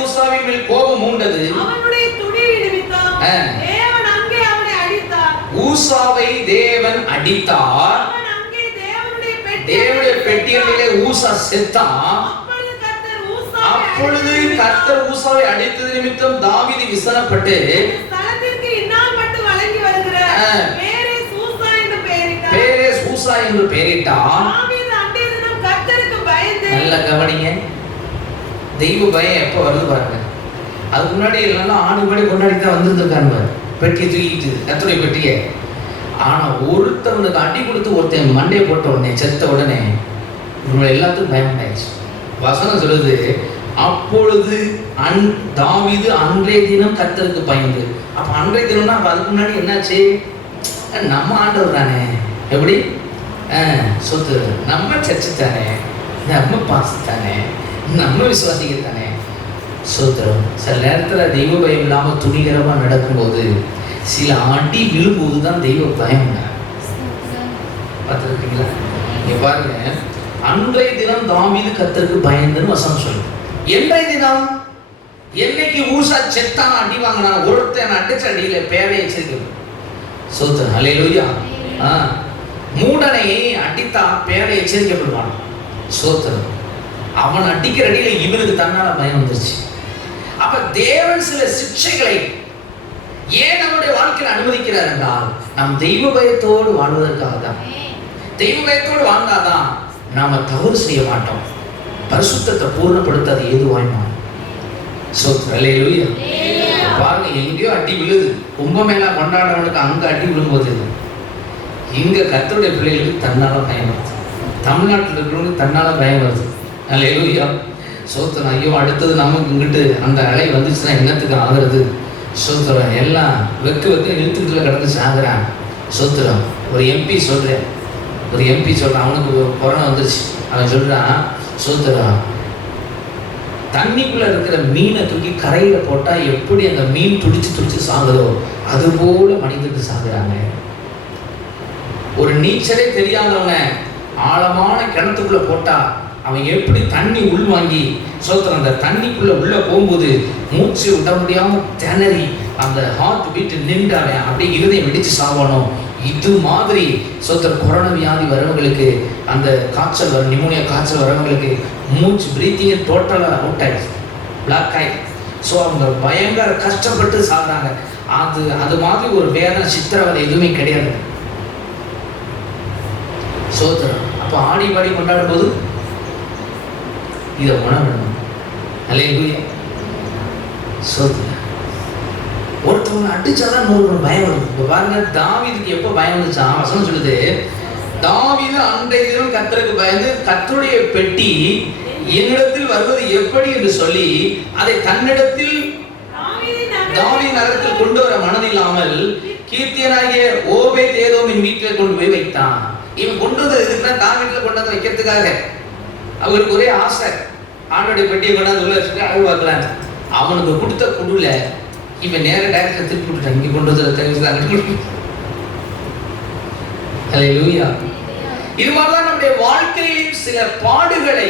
ஊசாவின் மேல் கோபம் மூண்டது. அவனுடைய துணியை நிமித்தம் தேவன் அங்கே அவனை அடித்தார். ஊசாவை தேவன் அடித்தார். அவன் அங்கே தேவனுடைய பெட்டியிலே ஊசா செத்தான். அப்பொழுது கர்த்தர் ஊசாவை அடித்தது நிமித்தம் தாவீது விசனப்பட்டு ஸ்தலத்திற்கு இன்னார் மட்டும் வழங்கி வருகிற பேரேஸ் ஊசா என்று பெயரிட்டான். தாவீது அன்றைய தினம் கர்த்தருக்கு பயந்து. நல்ல கவனிங்க. தெய்வ பயம் எப்ப வருது பாருங்க. அதுக்கு முன்னாடி எல்லாம் ஆடு மாடி கொண்டாடி தான் வந்துருக்காங்க. பெட்டியை தூக்கிட்டு கர்த்தருடைய பெட்டியை. ஆனா ஒருத்தவனுக்கு அடி கொடுத்து ஒருத்தன் மண்டையை போட்ட உடனே செத்த உடனே இவங்க எல்லாத்துக்கும் பயம் ஆயிடுச்சு. வசனம் சொல்லுது, அப்பொழுது தாவீது அன்றைய தினம் கர்த்தருக்கு பயந்து. அப்ப அன்றைய தினம்னா அதுக்கு முன்னாடி என்னாச்சு? நம்ம ஆண்டவர் தானே. எப்படி சொத்து நம்ம சர்ச்சு தானே, நம்ம பாசு தானே, நம்ம விசுவாசிக்க தானே. சோத்திரம். சில நேரத்தில் தெய்வ பயம் இல்லாமல் துணிகரமாக நடக்கும்போது சில அடி விழும்போது தான் தெய்வ பயம். பார்த்துருக்கீங்களா? இங்கே பாருங்க. அன்றைய தினம் தாவீது கர்த்தருக்கு பயந்துன்னு வசனம் சொல்லு. என்றைய தினம்? என்னைக்கு ஊசா செத்தான் அடி வாங்கினான். ஒருத்தன் அடிச்ச அடியில பேரை எச்சரிக்கணும். சோத்திரம். அல்லேலூயா. மூடனை அடித்தா பேரை எச்சரிக்கப்படுவான். சோத்திரம். அவன் அடிக்கிற அடியில இவனுக்கு தன்னால பயம் வந்துருச்சு. அப்ப தேவன் சில சிக்ஷைகளை ஏன் நம்முடைய வாழ்க்கையில் அனுமதிக்கிறார் என்றால் நாம் தெய்வ பயத்தோடு வாழ்வதற்காக தான். தெய்வ பயத்தோடு வாழ்ந்தாதான் நாம தவறு செய்ய மாட்டோம். பரிசுத்தத்தை பூர்ணப்படுத்தாது ஏதுவாய் மாறும். அல்லேலூயா. பாருங்க, எங்கேயோ அடி விழுது. கும்பமேளா கொண்டாடுறவனுக்கு அங்க அடி விழும்போது இங்க கர்த்தருடைய பிள்ளைகளுக்கு தன்னால பயம் வருது. தமிழ்நாட்டில் இருக்கிறவங்களுக்கு தன்னால பயம் வருது. அல்லேலூயா. சோத்திரம். ஐயோ, அடுத்தது நமக்கு இங்கிட்டு அந்த அலை வந்துச்சுன்னா என்னத்துக்கு ஆகுறது? சோத்திரம். எல்லாம் வெக்கு நிறுத்துக்கிட்டுல கடந்து சாகுறான். சோத்திரம். ஒரு எம்பி சொல்றேன், அவனுக்கு கொரோனா வந்துருச்சு. அவன் சொல்றான், சோத்திரம், தண்ணிக்குள்ள இருக்கிற மீனை தூக்கி கரையில போட்டா எப்படி அந்த மீன் துடிச்சு சாகுதோ அது போல மனிதனுக்கு சாகுறாங்க. ஒரு நீச்சலே தெரியாதவங்க ஆழமான கிணத்துக்குள்ள போட்டா அவன் எப்படி தண்ணி உள்வாங்கி சோத்திரம் அந்த தண்ணிக்குள்ள உள்ள போகும்போது மூச்சு விட முடியாம திணறி அந்த ஹார்ட் பீட் நின்று அவன் அப்படியே இருதயம் வெடிச்சு சாவானோ, இது மாதிரி சோத்திரம் கொரோனா வியாதி வரவங்களுக்கு, அந்த காய்ச்சல் வர நிமோனியா காய்ச்சல் வரவங்களுக்கு மூச்சு பிரீத்திங்க டோட்டலாக அவுட் ஆயிடுச்சு, பிளாக் ஆயிடுச்சு. ஸோ அவங்க பயங்கர கஷ்டப்பட்டு சாப்பிட்றாங்க. அது மாதிரி ஒரு வேதனை சித்திரவதை எதுவுமே கிடையாது. சோத்திரம். அப்போ ஆடி பாடி கொண்டாடும் போது இதை உணரணும். அல்லேலூயா. சோத்திரம். ஒருத்தவங்க அடிச்சாதான் நூறு பயம் வருது. இப்போ பாருங்க, தாவீதுக்கு எப்போ பயம் வந்துச்சா? வசனம் சொல்லுது, தாவீது அன்றைய தினம் கர்த்தருக்கு பயந்து கர்த்தருடைய பெட்டி என்னிடத்தில் வருவது எப்படி என்று சொல்லி அதை தன்னிடத்தில் தாவீது நகரத்தில் கொண்டு வர மனதில்லாமல் கீர்த்தியனாகிய ஓபேத்-ஏதோமின் வீட்டில் கொண்டு போய் வைத்தான். இவன் கொண்டு வந்து எதுக்குன்னா தாவீதுல கொண்டு வந்து வைக்கிறதுக்காக. அவருக்கு ஒரே ஆசை, ஆண்டோடைய பெட்டியை கொண்டாந்து உள்ள வச்சுட்டு அழகு பார்க்கலாம். அவனுக்கு கொடுத்த குடுல இவன் நேர டைரக்டா திருப்பி விட்டுட்டான். இங்க கொண்டு வந்து தெரிவிச்சுதான். அல்லேலூயா. இது மாதிரிதான் நம்முடைய வாழ்க்கையில் சில பாடுகளை,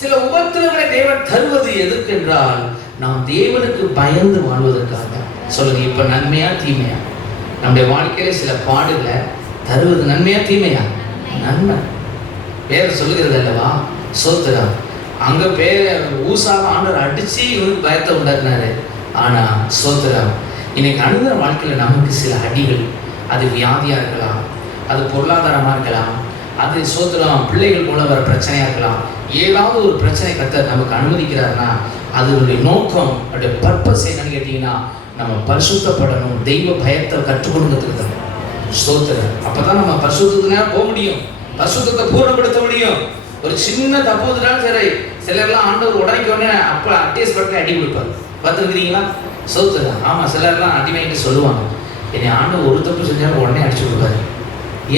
சில உபத்திரங்களை தேவன் தருவது எதுக்கு என்றால் நாம் தேவனுக்கு பயந்து வாழ்வதற்காக. சொல்லுங்க, இப்ப நன்மையா தீமையா? நம்முடைய வாழ்க்கையில சில பாடுகளை தருவது நன்மையா தீமையா? நன்மை. பேர சொல்லுகிறது அல்லவா? சோத்திரம். அங்க பேர ஊசாவை ஆண்டவர் அடிச்சு இவனுக்கு பயத்தை உண்டாக்குனாரு. ஆனா சோத்திரம், இன்னைக்கு அனுதின வாழ்க்கையில நமக்கு சில அடிகள், அது வியாதியா இருக்கலாம், அது பொருளாதாரமா இருக்கலாம், அது சோத்திரம் பிள்ளைகள் மூலம் வர பிரச்சனையா இருக்கலாம். ஏதாவது ஒரு பிரச்சனை கர்த்தர் நமக்கு அனுமதிக்கிறாருன்னா அதனுடைய நோக்கம், அதோடைய பர்பஸ் என்னன்னு கேட்டீங்கன்னா நம்ம பரிசுத்தப்படணும், தெய்வ பயத்தை கற்றுக் கொடுக்கிறதுக்கு தான். சோத்திரம். அப்பதான் நம்ம பரிசுத்தத்துக்கு போக முடியும், பரிசுத்தத்தை பூர்ணப்படுத்த முடியும். ஒரு சின்ன தப்பு வந்துட்டாலும் சரி, சிலர்லாம் ஆண்டவர் உடனே அப்ப அட்டேஸ் பட்டு அடி கொடுப்பாரு. பார்த்துருக்கிறீங்களா? சோத்திரம். ஆமா, சிலர்லாம் அடிமைட்டு சொல்லுவாங்க, என்னை ஆண்டவர் ஒரு தப்பு செஞ்சாலும் உடனே அடிச்சு கொடுப்பாரு.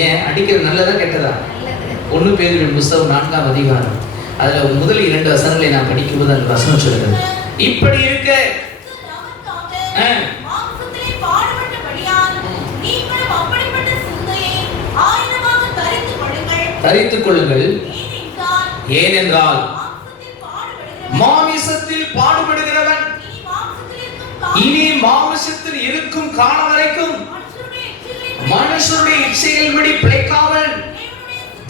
ஏன் அடிக்கிறது? நல்லதா கெட்டதா? 1 பேதுரு புத்தகம் 4ஆம் அதிகாரம் அதுல முதல் 2 வசனங்களை நான் படிக்கும்போது அந்த வசனம் சொல்லுகிறது, இப்படி இருக்க தரித்துக் கொள்ளுங்கள். ஏனென்றால் மாமிசத்தில் பாடுபடுகிறவன் இனி மாமிசத்தில் இருக்கும் காலம் வரைக்கும் மனுஷருடைய இச்சைகளின்படி பிழைக்காமல்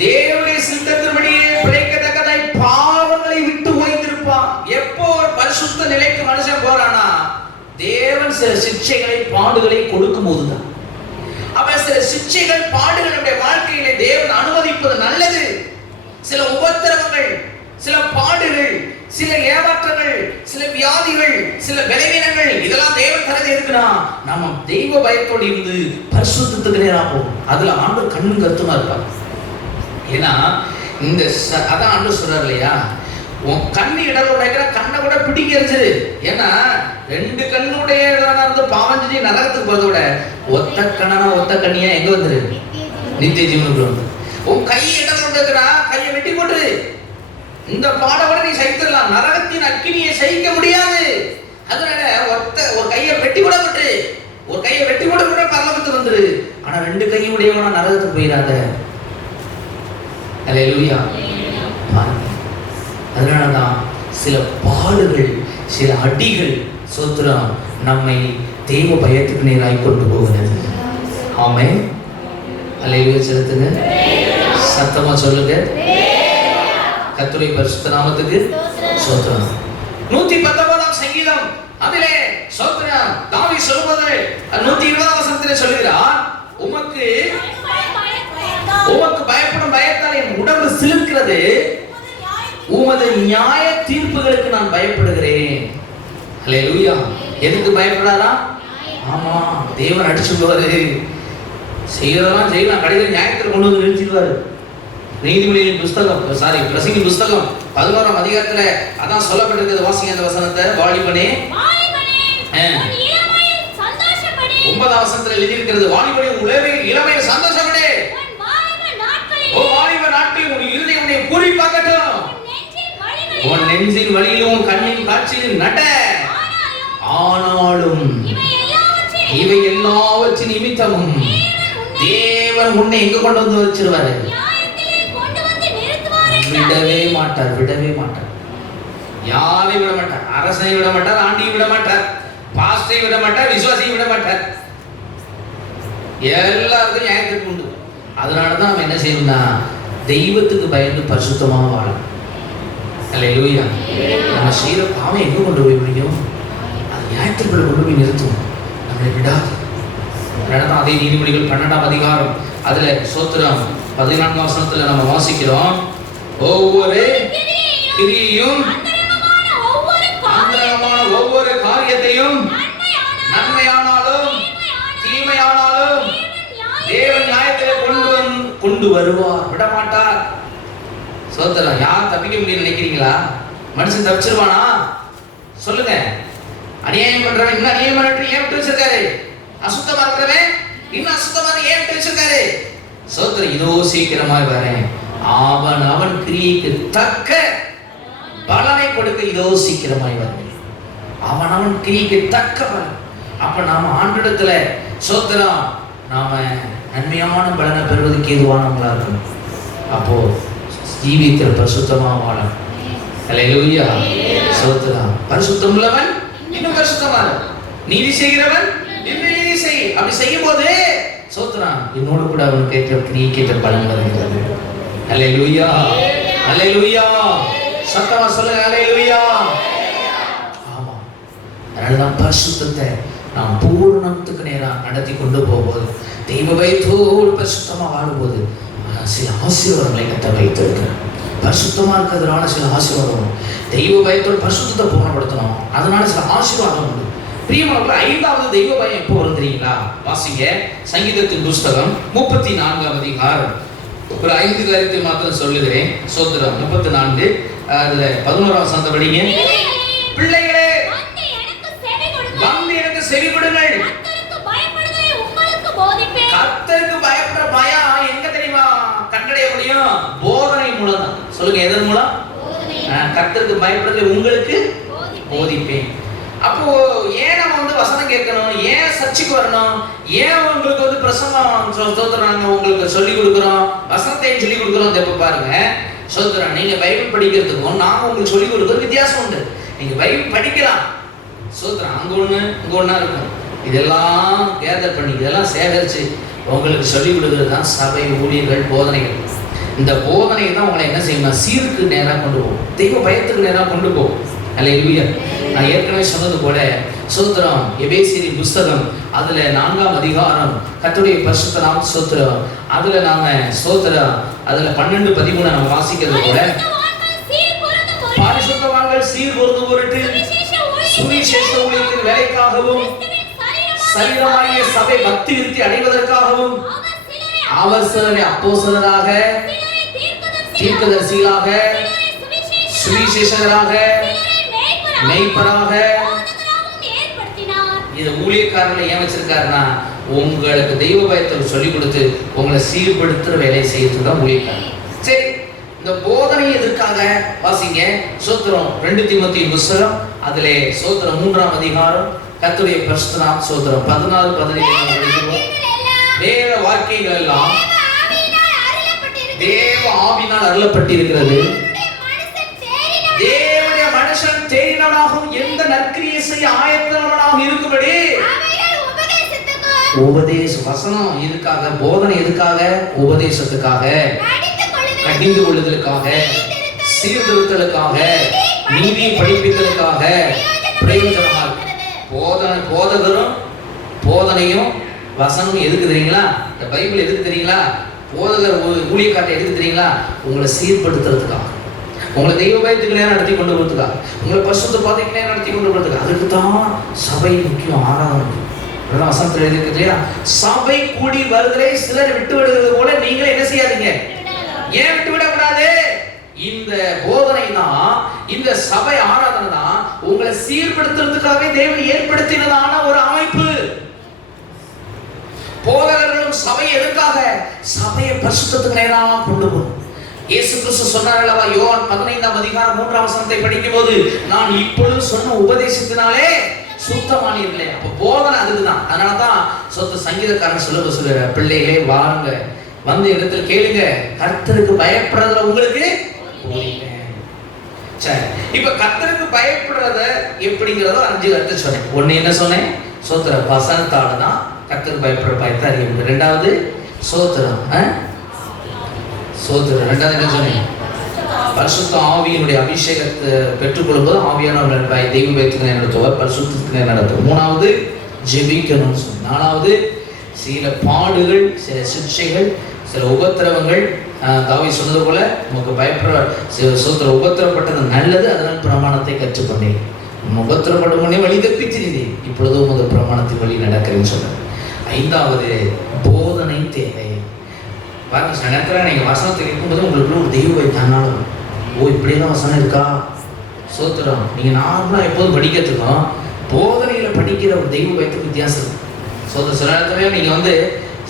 தேவனுடைய சித்தத்தின்படியே பிழைக்கத்தக்கதாய் பாவங்களை விட்டு ஓய்ந்திருப்பான். எப்போ ஒரு பரிசுத்த நிலைக்கு மனுஷன் போறானா, தேவன் சில சிக்ஷைகளை பாடுகளை கொடுக்கும் போதுதான். அப்ப சில சிக்ஷைகள் பாடுகள் நம்முடைய வாழ்க்கையிலே தேவன் அனுமதிப்பது நல்லது. சில உபத்திரவங்கள், சில பாடுகள், சில ஏமாற்றங்கள், சில வியாதிகள், சில பலவீனங்கள், இதெல்லாம் தேவன் தரது இருக்குன்னா நம்ம தெய்வ பயத்தோடு இருந்து பரிசுத்தத்துக்கு நேரா போகும். அதுல ஆண்டவர் கண்ணும் கருத்துமா இருப்பார். ஏன்னா இந்த அதான் ஆண்டவர் சொல்றாரு இல்லையா, உன் கண்ணு இடர்ற கண்ணை கூட பிடிக்கிறது. ஏன்னா 2 கண்ணுடைய இருந்து பாவஞ்சி நரகத்துக்கு போறத விட ஒத்த கண்ணனா ஒத்த கண்ணியா எங்க வந்துரு? நித்திய ஜீவனுக்கு வந்து. உன் கை இடர்றா, கையை வெட்டி போட்டு இந்த பாடவரை நீ சகித்துடலாம், நரகத்தின் அக்கினியை சகிக்க முடியாது. அதனால ஒரு கையை வெட்டி கூட விட்டு, ஒரு கையை வெட்டி கூட கூட பரலோகத்துக்கு வந்துரு. ஆனா 2 கையும் உடையவனா நரகத்துக்கு போயிடாத. அல்லேலூயா. அதனாலதான் சில பாடுகள், சில அடிகள் சோத்திரம் நம்மை தெய்வ பயத்துக்கு நேராய் கொண்டு போகிறது. ஆமென். அல்லேலூயா. செலுத்துங்க, சத்தமா சொல்லுங்க. கர்த்தருடைய பரிசுத்த நாமத்துக்கு ஸ்தோத்திரம். 119ஆம் சங்கீதம் அதிலே ஸ்தோத்திரம். தாவீது சொல்லும்போது 120ஆம் வசனத்திலே சொல்கிறார், உமக்கு பயப்படும் பயத்தால் என் உடம்பு சிலிர்க்கிறது, உமது நியாய தீர்ப்புகளுக்கு நான் பயப்படுகிறேன். அல்லேலூயா. எதுக்கு பயப்படாரா? ஆமா, தேவன் அடிச்சுடுவாரு, செய்யறதெல்லாம் செய்யலாம், கடைசியில் நியாயத்தில் கொண்டு வந்து நிறுத்திடுவாரு. நீதிமொழியின் புஸ்தகம் பிரசங்கி புஸ்தகம் 11ஆம் அதிகாரத்துல அதான் சொல்லப்பட்டிருக்கிறது. வாசிங்க அந்த வசனத்தை. வாலிபனே 9ஆம் வசனத்துல எழுதியிருக்கிறது, வாலிபனே இளமையில் சந்தோஷப்படு. ஓ வாலிப நாட்களில் உன் இருதயம் உன்னை பூரிப்பாக்கட்டும். உன் நெஞ்சின் வழியிலும் கண்ணின் காட்சியில் நட. ஆனாலும் இவை எல்லாவற்றின் நிமித்தமும் தேவன் உன்னை எங்க கொண்டு வந்து வச்சிருவாரு? விடவே மாட்டார், விடவே மாட்டார். யாரையும் விட மாட்டார். அரசனை விட மாட்டார், ஆண்டியை விட மாட்டார், பாஸ்டரை விட மாட்டார், விசுவாசியை விட மாட்டார். எல்லாருக்கும் நியாயத்துக்கு உண்டு. அதனாலதான் நம்ம என்ன செய்யணும்னா தெய்வத்துக்கு பயந்து பரிசுத்தமா வாழணும். அல்லேலூயா. நம்ம செய்யற பாவம் எங்க கொண்டு போய் முடியும்? அது நியாயத்துக்குள்ள கொண்டு போய் நிறுத்தும், நம்மளை விடாது. அதனாலதான் அதே நீதிமொழிகள் 12ஆம் அதிகாரம் அதுல ஸ்தோத்திரம் 14ஆம் வசனத்துல நம்ம வாசிக்கிறோம், ஒவ்வொரு கிரியையும் அந்தரங்கமான ஒவ்வொரு காரியத்தையும் நன்மையானாலும் தீமையானாலும் தேவன் நியாயத்திலே கொண்டு வருவார், விட மாட்டார். ஸ்தோத்திரம். யார் தப்பிக்க முடியும் நினைக்கிறீங்களா? மனுஷன் தப்பிச்சிருவானா? சொல்லுங்க. அநியாயம் பண்றவன் இன்னும் அநியாயம் பண்ணிட்டு ஏன் விட்டு வச்சிருக்காரு? அசுத்தமா இருக்கிறவன் இன்னும் அசுத்தமா ஏன் விட்டு வச்சிருக்காரு? ஸ்தோத்திரம். இதோ சீக்கிரமாய் வரேன், அவன் கிரியைக்கு தக்க பலனை கொடுக்க இதோ சீக்கிரமாய் வருவேன். அவன் கிரியைக்கு தக்க பலன். அப்ப நாம ஆண்டிடத்துல ஸ்தோத்திரம் நாம நன்மையான பலனை பெறுவதற்கு ஏதுவானவங்களா இருக்கணும். அப்போ ஜீவியத்தில் பரிசுத்தமா வாழணும். அல்லேலூயா. ஸ்தோத்திரம். பரிசுத்தம் உள்ளவன் இன்னும் பரிசுத்தமா, நீதி செய்கிறவன் இன்னும் நீதி செய். அப்படி செய்யும் போது ஸ்தோத்திரம் என்னோடு கூட அவன் கேட்ட கிரியைக்கேற்ற பலன் வருகிறது. அல்லேலூயா, அல்லேலூயா. சத்தமா சொல்லுங்க, அல்லேலூயா. ஆமா, அதனாலதான் பரிசுத்தத்தை நாம் பூரணத்துக்கு நேராக நடத்தி கொண்டு போகும்போது, தெய்வ பயத்தோடு பரிசுத்தமா வாழும்போது சில ஆசீர்வாதங்களை கத்த வைத்திருக்கிறார். பரிசுத்தமா இருக்கிறதுனால சில ஆசீர்வாதம், தெய்வ பயத்தோடு பரிசுத்தத்தை பூர்ணப்படுத்தணும், அதனால சில ஆசீர்வாதம் உண்டு. பிரியமானவர்களே, 5வது தெய்வ பயம் எப்போ வரும் தெரியுங்களா? வாசிங்க சங்கீதத்தின் புஸ்தகம் 34ஆம் அதிகாரம். ஒரு 5 காரியத்தை மாத்திரம் சொல்லுகிறேன். ஸ்தோத்திரம். 34 அதுல 11ஆம் வசனத்தை படிங்க. பிள்ளைகளே வந்து எனக்கு செவி கொடுங்கள். கர்த்தருக்கு பயப்படுற பயம் எங்க தெரியுமா கண்டடைய முடியும்? போதனை மூலம் தான். சொல்லுங்க, எதன் மூலம்? கர்த்தருக்கு பயப்படுறது உங்களுக்கு போதிப்பேன். அப்போ ஏன் நம்ம வந்து வசனம் கேட்கணும்? ஏன் சர்ச்சுக்கு வரணும்? ஏன் உங்களுக்கு வந்து பிரசங்கம் ஸ்தோத்திரம் உங்களுக்கு சொல்லி கொடுக்குறோம், வசனத்தை சொல்லி கொடுக்குறோம்? எப்ப பாருங்க ஸ்தோத்திரம், நீங்க பைபிள் படிக்கிறதுக்கும் நாங்க உங்களுக்கு சொல்லி கொடுக்குறது வித்தியாசம் உண்டு. நீங்க பைபிள் படிக்கலாம், ஸ்தோத்திரம், அங்க ஒண்ணு இங்க ஒண்ணா இருக்கும். இதெல்லாம் கேதர் பண்ணி இதெல்லாம் சேகரிச்சு உங்களுக்கு சொல்லிக் கொடுக்கிறது தான் சபை ஊழியர்கள், போதனைகள். இந்த போதனை தான் உங்களை என்ன செய்யணும்? சீருக்கு நேராக கொண்டு போகும், தெய்வ பயத்துக்கு நேராக கொண்டு போகும். அல்லேலூயா. நான் ஏற்கனவே சொன்னது போல ஸ்தோத்திரம் எபேசியரின் புஸ்தகம் அதுல 4ஆம் அதிகாரம் கர்த்தருடைய பரிசுத்த நாம ஸ்தோத்திரம். அதுல நாம ஸ்தோத்திரம் அதுல 12-13 நம்ம வாசிக்கிறது போல, பரிசுத்தவான்கள் சீர்பொருந்தும் பொருட்டு சுவிசேஷ ஊழியத்தின் வேலைக்காகவும் சரீரமாகிய சபை பக்தி விருத்தி அடைவதற்காகவும் அவர் சிலரை அப்போஸ்தலராக, தீர்க்கதரிசிகளாக, சுவிசேஷகராக, மேய்ப்பராக. இது ஊழியக்காரர்களை ஏன் வச்சிருக்காருன்னா உங்களுக்கு தெய்வ பயத்தை சொல்லிக் கொடுத்து உங்களை சீர்படுத்துற வேலையை செய்யறதுக்கு தான் ஊழியக்காரர். சரி, இந்த போதனை எதற்காக? வாசிங்க ஸ்தோத்திரம் 2 தீமோத்தேயு புஸ்தகம் அதிலே ஸ்தோத்திரம் 3ஆம் அதிகாரம் கர்த்தருடைய பரிசுத்த நாம ஸ்தோத்திரம் 16-17 வேத வாக்கியங்கள் எல்லாம் தேவ ஆவியினால் அருளப்பட்டிருக்கிறது. தேவனுடைய மனுஷன் தேறினவனாகவும் எந்த நற்கிரியை செய்ய ஆயத்தமானவனாகவும் இருக்கும்படி உபதேச வசனம் எதுக்காக? போதனை எதுக்காக? உபதேசத்துக்காக, கடிந்து கொள்ளுதலுக்காக, சீர்திருத்தலுக்காக, நீதியை படிப்பித்தலுக்காக பிரயோஜனமா இருக்கு. போதகரும் போதனையும் வசனம் எதுக்கு தெரியுங்களா? இந்த பைபிள் எதுக்கு தெரியுங்களா? போதகர் ஊழியக்காரர் எதுக்கு தெரியுங்களா? உங்களை சீர்படுத்துறதுக்காக, உங்களை தெய்வ பயத்துக்கு நேரம் நடத்தி கொண்டு போறதுக்காக, உங்களை பரிசுத்த பாதைக்கு நேரம் நடத்தி கொண்டு போறதுக்காக. அதுக்கு தான் சபை முக்கியம், ஆராதனை. வசனத்தில் எழுதிருக்கு இல்லையா? சபை கூடி வருவதை சிலர் விட்டு விடுகிறது போல நீங்களே என்ன செய்யாதீங்க. ஏன் விட்டு விடக்கூடாது? இந்த போதனை தான், இந்த சபை ஆராதனை தான் உங்களை சீர்படுத்துறதுக்காக தேவன் ஏற்படுத்தினதான ஒரு அமைப்பு. போதகர்களும் சபை எதுக்காக? சபையை பரிசுத்தத்துக்கு நேராக கொண்டு போகணும். இயேசு கிறிஸ்து சொன்னார் அல்லவா, யோவான் 15ஆம் அதிகாரம் 3ஆம் வசனத்தை படிக்கும் போது, நான் இப்பொழுது சொன்ன உபதேசத்தினாலே சுத்தமானீர்களே. அப்ப போதனை அதுக்குதான். அதனாலதான் சங்கீதக்காரன் சொல்லுற, பிள்ளைகளே வாருங்க, வந்து இடத்துல கேளுங்க, கர்த்தருக்கு பயப்படுறதுல உங்களுக்கு. சரி, இப்ப கர்த்தருக்கு பயப்படுறத எப்படிங்கிறதோ 5 கருத்து சொன்னேன். ஒண்ணு என்ன சொன்னேன்? சோத்திர வசனத்தாலதான் கர்த்தருக்கு பயப்படுற பயத்தை அறிய முடியும். 2வது சோத்திரம், சோத்திரம். 2வது என்ன சொன்னேன்? பரிசுத்த ஆவியினுடைய அபிஷேகத்தை பெற்றுக்கொள்ளும்போது ஆவியானவர் தெய்வ பயத்துக்கு நடத்துவார், பரிசுத்தத்துக்கு நடத்துவார். 3வது ஜெபிக்கணும். 4வது சில பாடுகள், சில சிக்ஷைகள், சில உபத்திரவங்கள். தாவீது சொன்னது போல நமக்கு பயப்படுற சோத்திர உபத்திரப்பட்டது நல்லது, அதனால் பிரமாணத்தை கற்றுக்கொண்டேன். உபத்திரப்படும் முன்னே வழி தப்பித்திருந்தேன், இப்பொழுதும் உமது பிரமாணத்தின் வழி நடக்கிறேன்னு சொல்றேன். 5வது போதனை தேவை. பாருங்க, சில நேரத்தில் நீங்கள் வசனத்தை கேட்கும்போது உங்களுக்குள்ள ஒரு தெய்வ தன்னாலும், ஓ இப்படியெல்லாம் வசனம் இருக்கா, சோத்திரம். நீங்கள் நார்மலாக எப்போதும் படிக்கிறதுக்கும் போதனையில் படிக்கிற ஒரு தெய்வ பயத்துக்கு வித்தியாசம் இருக்கு. சில நேரத்துல நீங்கள்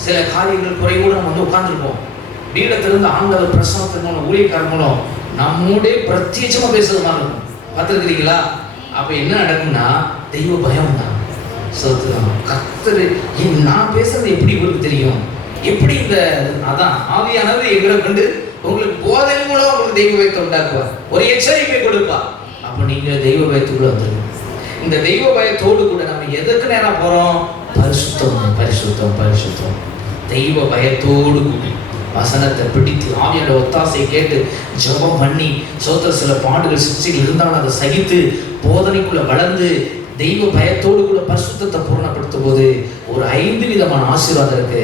சில காரியங்கள் குறைவோடு நம்ம உட்காந்துருப்போம். வீடத்திலிருந்து ஆண்டவர் பிரசனத்தின் மூலம், ஊழியக்காரர் மூலம் நம்மோடே பிரத்யேகமாக பேசுறது மாதிரி இருக்கும். பார்த்துருக்கிறீங்களா? அப்போ என்ன நடக்கும்னா தெய்வ பயம் தான். சோத்திரம். கர்த்தர் நான் பேசுறது எப்படி உங்களுக்கு தெரியும்? எப்படி இந்த அதான் ஆவியானவர் எங்களை கொண்டு உங்களுக்கு போதை மூலம் உங்களுக்கு தெய்வ பயத்தை உண்டாக்குவார், ஒரு எச்சரிக்கை கொடுப்பார். அப்ப நீங்க தெய்வ பயத்துக்குள்ள வந்துருங்க. இந்த தெய்வ பயத்தோடு கூட நம்ம எதற்கு நேரம் போறோம்? பரிசுத்தம், பரிசுத்தம், பரிசுத்தம். தெய்வ பயத்தோடு கூடி வசனத்தை பிடித்து ஆவியோட ஒத்தாசை கேட்டு ஜெபம் பண்ணி சோத்திர சில பாடுகள் சிக்ஷைகள் இருந்தாலும் அதை சகித்து போதனைக்குள்ள வளர்ந்து தெய்வ பயத்தோடு கூட பரிசுத்தத்தை பூர்ணப்படுத்தும் போது ஒரு 5 விதமான ஆசீர்வாதம் இருக்கு.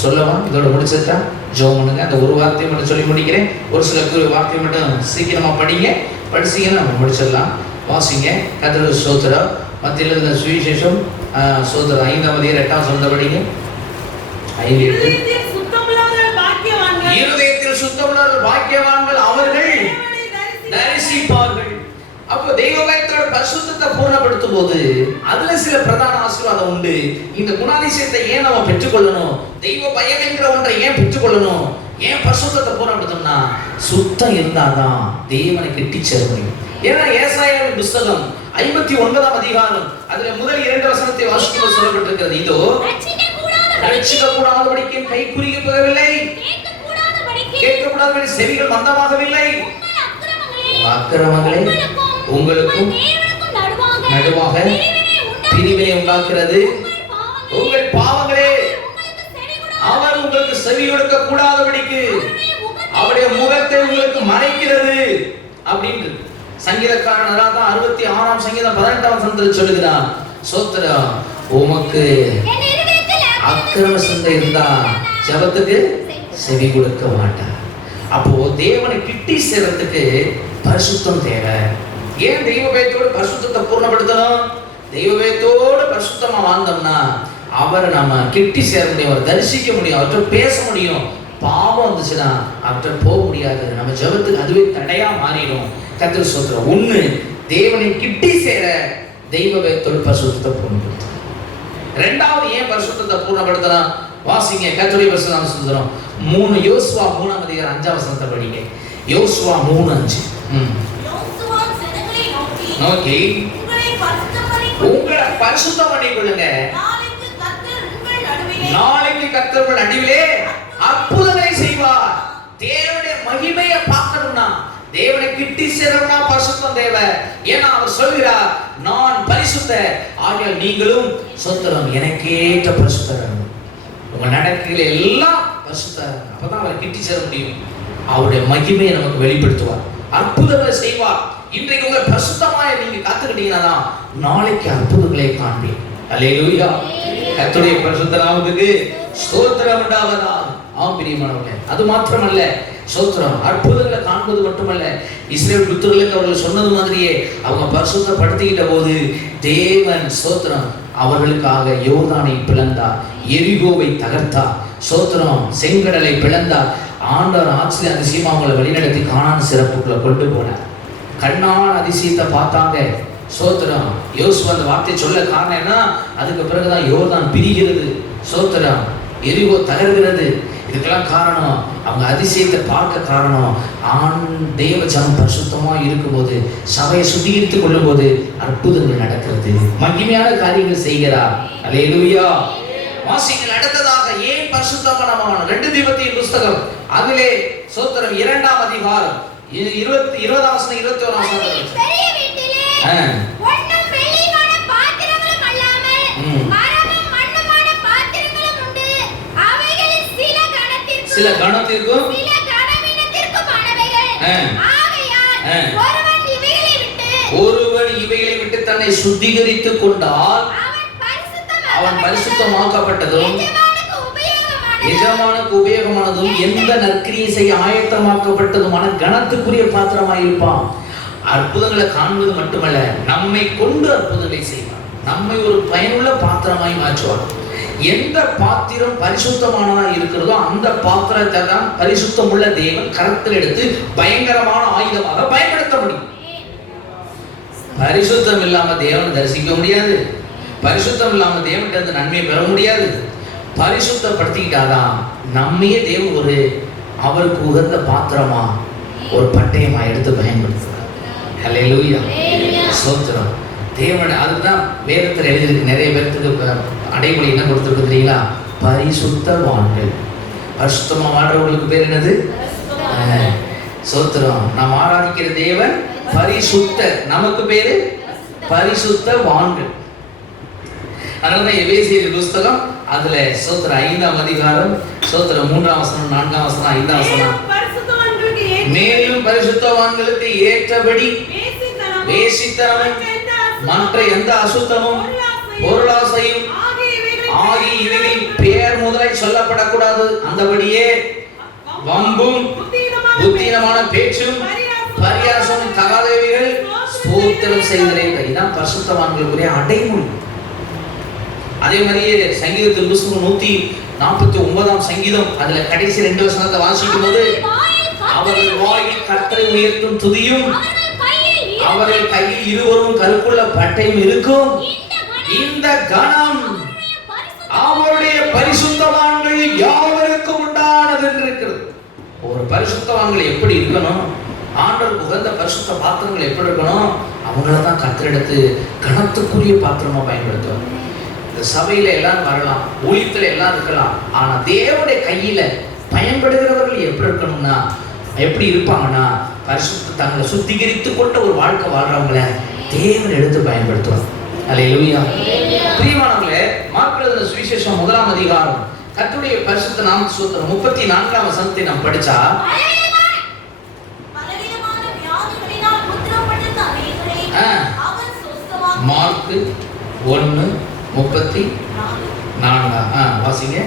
சொல்லலாம், இதோட முடிச்சிட்டா ஜெபம் பண்ணுங்க. அந்த ஒரு வார்த்தையை மட்டும் சொல்லி முடிக்கிறேன். ஒரு சில வார்த்தையை மட்டும் சீக்கிரமா படிங்க, படிச்சீங்கன்னா நம்ம முடிச்சிடலாம். வாசிங்க. கர்த்தருக்கு ஸ்தோத்திரம். மத்தியில் இருந்த சுவிசேஷம் ஸ்தோத்திரம் 5ஆம் அதிகாரம் 8ஆம் வசனத்தை படிங்க. 5:8. இருதயத்தில் சுத்தமுள்ளவர்கள் பாக்கியவான்கள், அவர்கள் தரிசிப்பார்கள். அப்போ தெய்வ பயத்தோட பரிசுத்தத்தை பூர்ணப்படுத்தும் போது அதுல சில பிரதான ஆசீர்வாதம் உண்டு. இந்த குணாதிசயத்தை ஏன் நம்ம பெற்றுக்கொள்ளணும்? தெய்வ பயம் என்கிற ஒன்றை ஏன் பெற்றுக்கொள்ளணும்? ஏன் பரிசுத்தத்தை பூர்ணப்படுத்தணும்னா சுத்தம் இருந்தாதான் தேவனை கிட்டி சேர முடியும். ஏன்னா ஏசாயாவின் புத்தகம் 59ஆம் அதிகாரம் அதுல முதல் 2 வசனத்தை வாசிக்கும்போது சொல்லப்பட்டிருக்கிறது, இதோ ரட்சிக்க கூடாதபடிக்கு கை குறுகி போகவில்லை, கேட்கக்கூடாதபடி செவிகள் மந்தமாகவில்லை, அக்கிரமங்களே உங்களுக்கும் நடுவாக பிரிவினை உண்டாக்குறது, உங்கள் பாவங்களே அவர் உங்களுக்கு செவி கொடுக்க கூடாதபடிக்கு அவருடைய முகத்தை உங்களுக்கு மறைக்கிறது அப்படின்னு சங்கீதக்காரன் 66ஆம் சங்கீதம் 18ஆம் வசனத்தில் சொல்லுகிறான். சோத்திரம். உமக்கு அக்கிரம சிந்தை இருந்தா ஜெபத்துக்கு செவி கொடுக்க மாட்டார். அப்போ தேவனை கிட்டி சேர்றதுக்கு பரிசுத்தம் தேவை. ஏன் தெய்வ பயத்தோடு பரிசுத்தத்தை பூர்ணப்படுத்தணும்? தெய்வ பயத்தோடு பரிசுத்தமா வாழ்ந்தோம்னா அவரை நம்ம கிட்டி சேர முடியும், அவரை தரிசிக்க முடியும், அவர்கிட்ட பேச முடியும். பாவம் வந்துச்சுன்னா அவர்கிட்ட போக முடியாது. நம்ம ஜெபத்துக்கு அதுவே தடையா மாறிடும். கர்த்தர் ஸ்தோத்திரம். 1 தேவனை கிட்டி சேர தெய்வ பயத்தோடு பரிசுத்தத்தை பூர்ணப்படுத்தணும். 2வது ஏன் பரிசுத்தத்தை பூர்ணப்படுத்தலாம்? வாசிங்க. கர்த்தருடைய பரிசுத்தம் சொல்றோம். 3 யோசுவா 3ஆம் அதிகாரம் 5ஆம் வசனத்தை படிங்க. யோசுவா 3:5. நோக்கி உங்களை பரிசுத்தம் பண்ணிக்கொள்ளுங்க, நாளைக்கு கர்த்தர் உங்கள் நடுவிலே அற்புதங்களை செய்வார். தேவனுடைய மகிமையை பார்க்கணும்னா, தேவனை கிட்டி சேரணும்னா பரிசுத்தம் தேவை. ஏன்னா அவர் சொல்கிறார், நான் பரிசுத்த, ஆகையால் நீங்களும் சொந்தரம் எனக்கேற்ற பரிசுத்தர். உங்க நடக்கையில எல்லாம் பரிசுத்தர். அப்பதான் அவரை கிட்டி சேர முடியும். அவருடைய மகிமையை நமக்கு வெளிப்படுத்துவார். அற்புதங்களை செய்வார். இன்றைக்கு உங்களை பரிசுத்தமாய் நீங்க காத்துக்கிட்டீங்கன்னா நாளைக்கு அற்புதங்களை காண்பீங்க. அல்லேலூயா. கர்த்தருடைய பரிசுத்த நாமத்துக்கு ஸ்தோத்திரம் உண்டாவதாக. ஆம் பிரியமானவர்களே, அது மாத்திரமல்ல, ஸ்தோத்திரம், அற்புதங்களை காண்பது மட்டுமல்ல, இஸ்ரவேல் புத்திரர்களுக்கு அவர்கள் சொன்னது மாதிரியே அவங்க பரிசுத்தப்படுத்திக்கிட்ட போது தேவன் ஸ்தோத்திரம் அவர்களுக்காக யோர்தானை பிளந்தார், எரிகோவை தகர்த்தார், ஸ்தோத்திரம் செங்கடலை பிளந்தார். ஆண்டவர் ஆச்சரிய அதிசயமா அவங்களை வழிநடத்தி கானான் சிறப்புக்குள்ள கொண்டு போனார். கண்ணால் அதிசயத்தை பார்த்தாங்க. ஸ்தோத்திரம், யோசுவா அந்த வார்த்தை சொல்ல காரணம் என்ன? அதுக்கு பிறகுதான் யோர்தான் பிரிகிறது, ஸ்தோத்திரம் எரிகோ தகர்கிறது. இதுக்கெல்லாம் காரணம் அவங்க அதிசயத்தை பார்க்க காரணம் தேவ ஜனம் பரிசுத்தமா இருக்கும்போது, சபையை சுத்திகரித்துக் கொள்ளும் போது அற்புதங்கள் நடக்கிறது, மகிமையான காரியங்கள் செய்கிறார். அல்லேலூயா. வாசிங்கள் அடுத்ததாக ஏன் பரிசுத்தமான 2 தீமோத்தேயு புத்தகம் அதிலே ஸ்தோத்திரம் 2ஆம் அதிகாரம் 20ஆம் வசனம் 21ஆம் வசனம். சில கணத்திற்கும் ஒருவன் இவைகளை விட்டு தன்னை சுத்திகரித்துக் கொண்டால் அவன் பரிசுத்தமாக்கப்பட்டதும் எஜமானுக்கு உபயோகமானதும் எந்த நற்கிரியை செய்ய ஆயத்தமாக்கப்பட்டதுமான கணத்துக்குரிய பாத்திரமாய் இருப்பான். அற்புதங்களை காண்பது மட்டுமல்ல, நம்மை கொண்டு அற்புதங்களை செய்வார், நம்மை ஒரு பயனுள்ள பாத்திரமாய் மாற்றுவார். எந்த பாத்திரம் பரிசுத்தமானதா இருக்கிறதோ அந்த பாத்திரத்தை தான் பரிசுத்தம் உள்ள தேவன் கரத்தில் எடுத்து பயங்கரமான ஆயுதமாக பயன்படுத்த முடியும். பரிசுத்தம் இல்லாம தேவனை தரிசிக்க முடியாது, பரிசுத்தம் இல்லாம தேவன்கிட்ட நன்மையை பெற முடியாது. பரிசுத்தப்படுத்திக்கிட்டாதான் நம்மையே தேவன் ஒரு அவருக்கு உகந்த பாத்திரமா ஒரு பட்டயமா எடுத்து பயன்படுத்துறார். ஹல்லேலூயா. ஸ்தோத்திரம். தேவன் அதுதான் வேதத்தில் எழுதியிருக்கு. நிறைய பேருக்கு அடைமொழி என்ன கொடுத்துருக்கு தெரியுங்களா? பரிசுத்தவான்கள். பரிசுத்தமா வாழ்றவங்களுக்கு பேர் என்னது? ஸ்தோத்திரம். நாம் ஆராதிக்கிற தேவன் பரிசுத்த, நமக்கு பேரு பரிசுத்தவான்கள். அதனாலதான் எபேசியர் புத்தகம் அதுல ஸ்தோத்திரம் 5ஆம் அதிகாரம் ஸ்தோத்திரம் 3ஆம் வசனம் 4ஆம் வசனம் 5ஆம் வசனம், மேலும் பரிசுத்தவான்களுக்கு ஏற்றபடி வேசித்தனமும் மற்ற எந்த அசுத்தமும் பொருளாசையும் ஆகிய இவைகளின் பெயர் முதலாய் சொல்லப்படக்கூடாது. அந்தபடியே வம்பும் புத்தீனமான பேச்சும் பரியாசமும் தகாதவைகள் ஸ்தோத்திரம் செய்தலே. இதுதான் பரிசுத்தவான்களுக்குரிய அடைமொழி. அதே மாதிரியே சங்கீதத்தின் புத்தகம் 149ஆம் சங்கீதம் அதுல கடைசி 2 வசனத்தை வாசிக்கும் போது, அவர்கள் வாயில் கர்த்தரை உயர்த்தும் துதியும் அவர்கள் கையில் இருவரும் கருக்குள்ள பட்டையும் இருக்கும். இந்த கணம் அவருடைய பரிசுத்தவான்கள் யாவருக்கும் உண்டானது என்று இருக்கிறது. ஒரு பரிசுத்தவான்கள் எப்படி இருக்கணும்? ஆண்டவருக்கு உகந்த பரிசுத்த பாத்திரங்கள் எப்படி இருக்கணும்? அவங்கள தான் கர்த்தர் எடுத்து கணத்துக்குரிய பாத்திரமா பயன்படுத்துவார். இந்த சபையில எல்லாரும் வரலாம், ஊழியத்துல எல்லாம் இருக்கலாம், ஆனா தேவனுடைய கையில பயன்படுகிறவர்கள் எப்படி இருக்கணும்னா, எப்படி இருப்பாங்கன்னா, பரிசுத்த தங்களை சுத்திகரித்துக் கொண்ட ஒரு வாழ்க்கை வாழ்றவங்கள தேவன் எடுத்து பயன்படுத்துவார். அல்லேலூயா. பிரியமானவர்களே, மார்க் எழுதின சுவிசேஷம் 1ஆம் அதிகாரம் கர்த்தருடைய பரிசுத்த நாம ஸ்தோத்திரம் 34ஆம் வசனத்தை நாம் படிச்சா, மார்க் 1:34 வாசிங்க.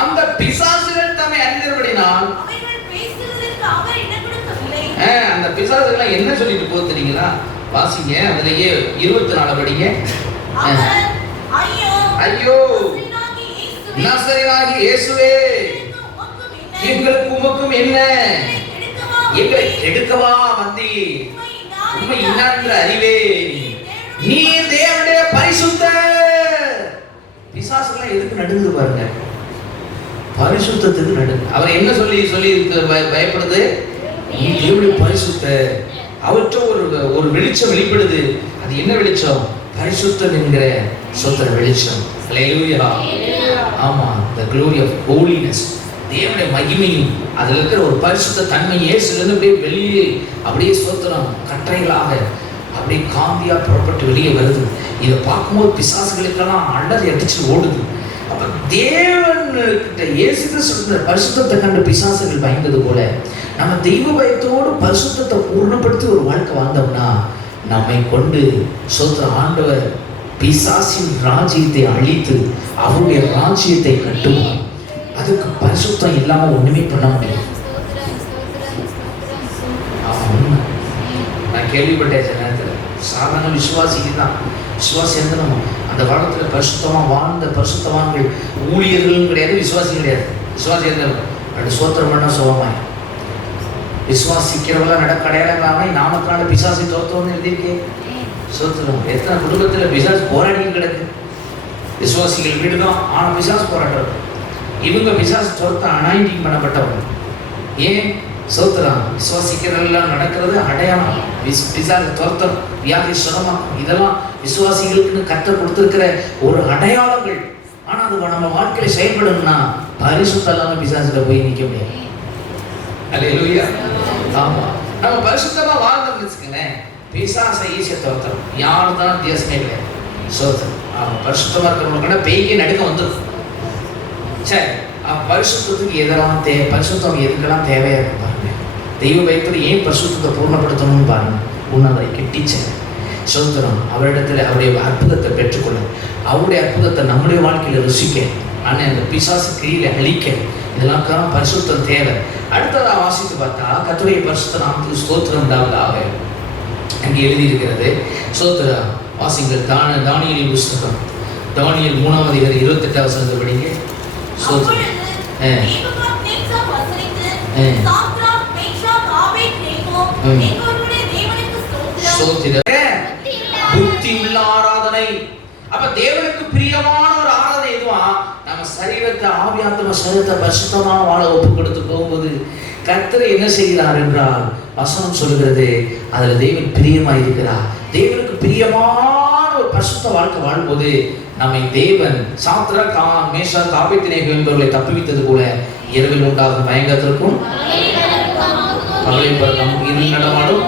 அந்த பிசாசுகள் தம்மை அறிந்தபடியால் அந்த பிசாசுகள் என்ன சொல்லிட்டு போகுது தெரியுங்களா? வாசிங்க, அதுலயே 24 படிங்க. ஐயோ நசரேயனாகிய இயேசுவே, எங்களுக்கும் உமக்கும் என்ன? எங்களை கெடுக்கவா வந்தீர்? உம்மை இன்னான்ற அறிவே, நீர் தேவனுடைய பரிசுத்தர். பிசாசுகள் எதுக்கு நடுங்குது பாருங்க? பரிசுத்தத்துக்கு நடுங்கு. அவர் என்ன சொல்லி பயப்படுது? நீ தேவனுடைய பரிசுத்தர். அவற்ற ஒரு வெளிச்சம் வெளிப்படுது. அது என்ன வெளிச்சம்? பரிசுத்தம் என்கிற சொத்திர வெளிச்சம். அல்லேலூயா. ஆமா, the glory of holiness. தேவனுடைய மகிமையும் அதுல இருக்கிற ஒரு பரிசுத்த தன்மை இயேசுலேருந்து அப்படியே வெளியே அப்படியே ஸ்தோத்திரம் கற்றைகளாக அப்படியே காந்தியா புறப்பட்டு வெளியே வருது. இதை பார்க்கும்போது பிசாசுகளுக்கெல்லாம் அண்டர் அடிச்சு ஓடுது. அப்ப தேவன்கிட்ட இயேசு கிறிஸ்து பரிசுத்தத்தை கண்டு பிசாசுகள் பயந்தது போல நம்ம தெய்வ பயத்தோடு பரிசுத்தத்தை பூர்ணப்படுத்தி ஒரு வாழ்க்கை வாழ்ந்தோம்னா நம்மை கொண்டு சொந்த ஆண்டவர் பிசாசின் ராஜ்யத்தை அழித்து அவருடைய ராஜ்யத்தை கட்டுவார். அதுக்கு பரிசுத்தம் இல்லாம ஒண்ணுமே பண்ண முடியாது. நான் கேள்விப்பட்டேன் சில நேரத்தில் சாதாரண விசுவாசிக்கு தான் விசுவாசி இருந்தணும். அந்த காலத்தில் பரிசுத்தமா வாழ்ந்த பரிசுத்தவான்கள் ஊழியர்களும் கிடையாது, விசுவாசி கிடையாது. விசுவாசி இருந்தவங்க அப்படி சோத்திரம் பண்ண சுகமாய் விசுவாசிக்கிறவங்கள நடக்க அடையாளங்களாக நாமக்கான பிசாசி தோத்தோன்னு எழுதியிருக்கேன். சோத்திரம் எத்தனை குடும்பத்தில் பிசாசு போராடி கிடக்கு. விசுவாசிகள் வீடு தான், ஆனால் பிசாசு போராட்டம். இவங்க பிசாசு தோத்த அனாயிண்டிங் பண்ணப்பட்டவங்க. ஏன் சோத்திரம் விசுவாசிக்கிறவங்களாம் நடக்கிறது அடையாளம். பிசாசு தோற்றம், வியாதி சுகமா, இதெல்லாம் விசுவாசிகளுக்குன்னு கற்றுக் கொடுத்துருக்கிற ஒரு அடையாளங்கள். ஆனால் அது நம்ம வாழ்க்கையில செயல்படணும்னா பரிசுத்தம் இல்லாம பிசாசுல போய் நிற்க முடியாது. அல்லேலூயா. ஆமா, நம்ம பரிசுத்தமா வாழ்ந்தோம்னு வச்சுக்கோங்களேன், பிசாசை ஈஸியா தோற்றம். யாரும் தான் வித்தியாசமே கிடையாது. சோத்திரம் பரிசுத்தமா இருக்கிறவங்க பேய்க்கு நடுக்க வந்துடும். சரி, பரிசுத்தத்துக்கு எதெல்லாம் பரிசுத்தம் எதுக்கெல்லாம் தேவையா இருக்கு பாருங்க. தெய்வ பயத்தோடு ஏன் பரிசுத்தத்தை பூர்ணப்படுத்தணும்னு பாருங்க. உன்னதை கிட்டிச்சேன் சோத்திரம் அவரிடத்துல அவருடைய அற்புதத்தை பெற்றுக்கொள்ள, அவருடைய அற்புதத்தை நம்முடைய வாழ்க்கையில ருசிக்க, ஆனால் அந்த பிசாசு கிரியில அழிக்க, இதெல்லாம் பரிசுத்தம் தேவை. அடுத்ததாக வாசித்து பார்த்தா கர்த்தருடைய பரிசுத்த நாமத்துக்கு ஸ்தோத்திரம் உண்டாவதாக அங்கே எழுதியிருக்கிறது. ஸ்தோத்திரம் வாசிங்கள். தானியேலின் புஸ்தகம், தானியேல் 3ஆம் அதிகாரம் 28ஆம் வசனத்தை படிங்க. புத்தி உள்ள ஆராதனை. அப்ப தேவனுக்கு பிரியமான ஒரு ஆராதனை எதுவா? நம்ம சரீரத்தை ஆவியாத்ம சரீரத்தை பரிசுத்தமா வாழ ஒப்பு கொடுத்து போகும்போது கர்த்தர் என்ன செய்கிறார் என்றால் வசனம் சொல்கிறது, அதுல தேவன் பிரியமா இருக்கிறார். தேவனுக்கு பிரியமான ஒரு பரிசுத்த வாழ்க்கை வாழும்போது நம்மை தேவன் சாத்ராக் மேஷாக் ஆபேத்நேகோ என்பவர்களை தப்புவித்தது போல இரவில் உண்டாகும் பயங்கரத்திற்கும் பகலில் இருள் நடமாடும்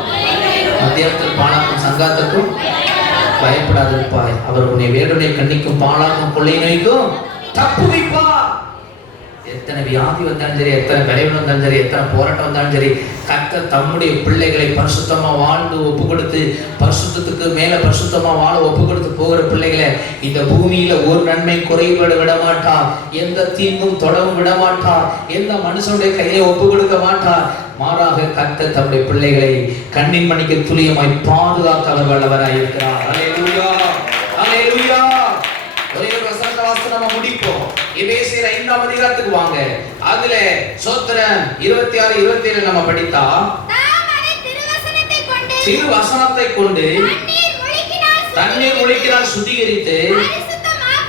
மத்தியானத்தில் பாழாக்கும் சங்காத்திற்கும் பயப்படாதிருப்பாய். அவர் உன்னை வேடனை கண்ணிக்கும் பாழாக்கும் கொள்ளை நோய்க்கும் தப்புவிப்பார். எத்தனை வியாதி வந்தாலும் சரி, எத்தனை விளைவு வந்தாலும் சரி, எத்தனை போராட்டம் வந்தாலும் சரி, கர்த்தர் தம்முடைய பிள்ளைகளை பரிசுத்தமா வாழ்ந்து ஒப்பு கொடுத்து பரிசுத்தத்துக்கு மேல பரிசுத்தமா வாழ ஒப்பு கொடுத்து போகிற பிள்ளைகளை இந்த பூமியில ஒரு நன்மை குறைபட விட மாட்டார். எந்த தீங்கும் தொடவும் விட மாட்டார். எந்த மனுஷனுடைய கையை ஒப்பு கொடுக்க மாட்டார். மாறாக கர்த்தர் தம்முடைய பிள்ளைகளை கண்ணின் மணிக்கு துல்லியமாய் பாதுகாக்க அவர் வல்லவராய் இருக்கிறார். அல்லேலூயா, அல்லேலூயா. ஒரே ஒரு வசனத்தை வாசித்து நம்ம முடிப்போம். எபேசியர் 5ஆம் அதிகாரத்துக்கு வாங்க. அதுல சோத்திரம் 26 27 நம்ம படித்தா, திரு வசனத்தை கொண்டு தண்ணீர் ஒழுக்கினால் சுத்திகரித்து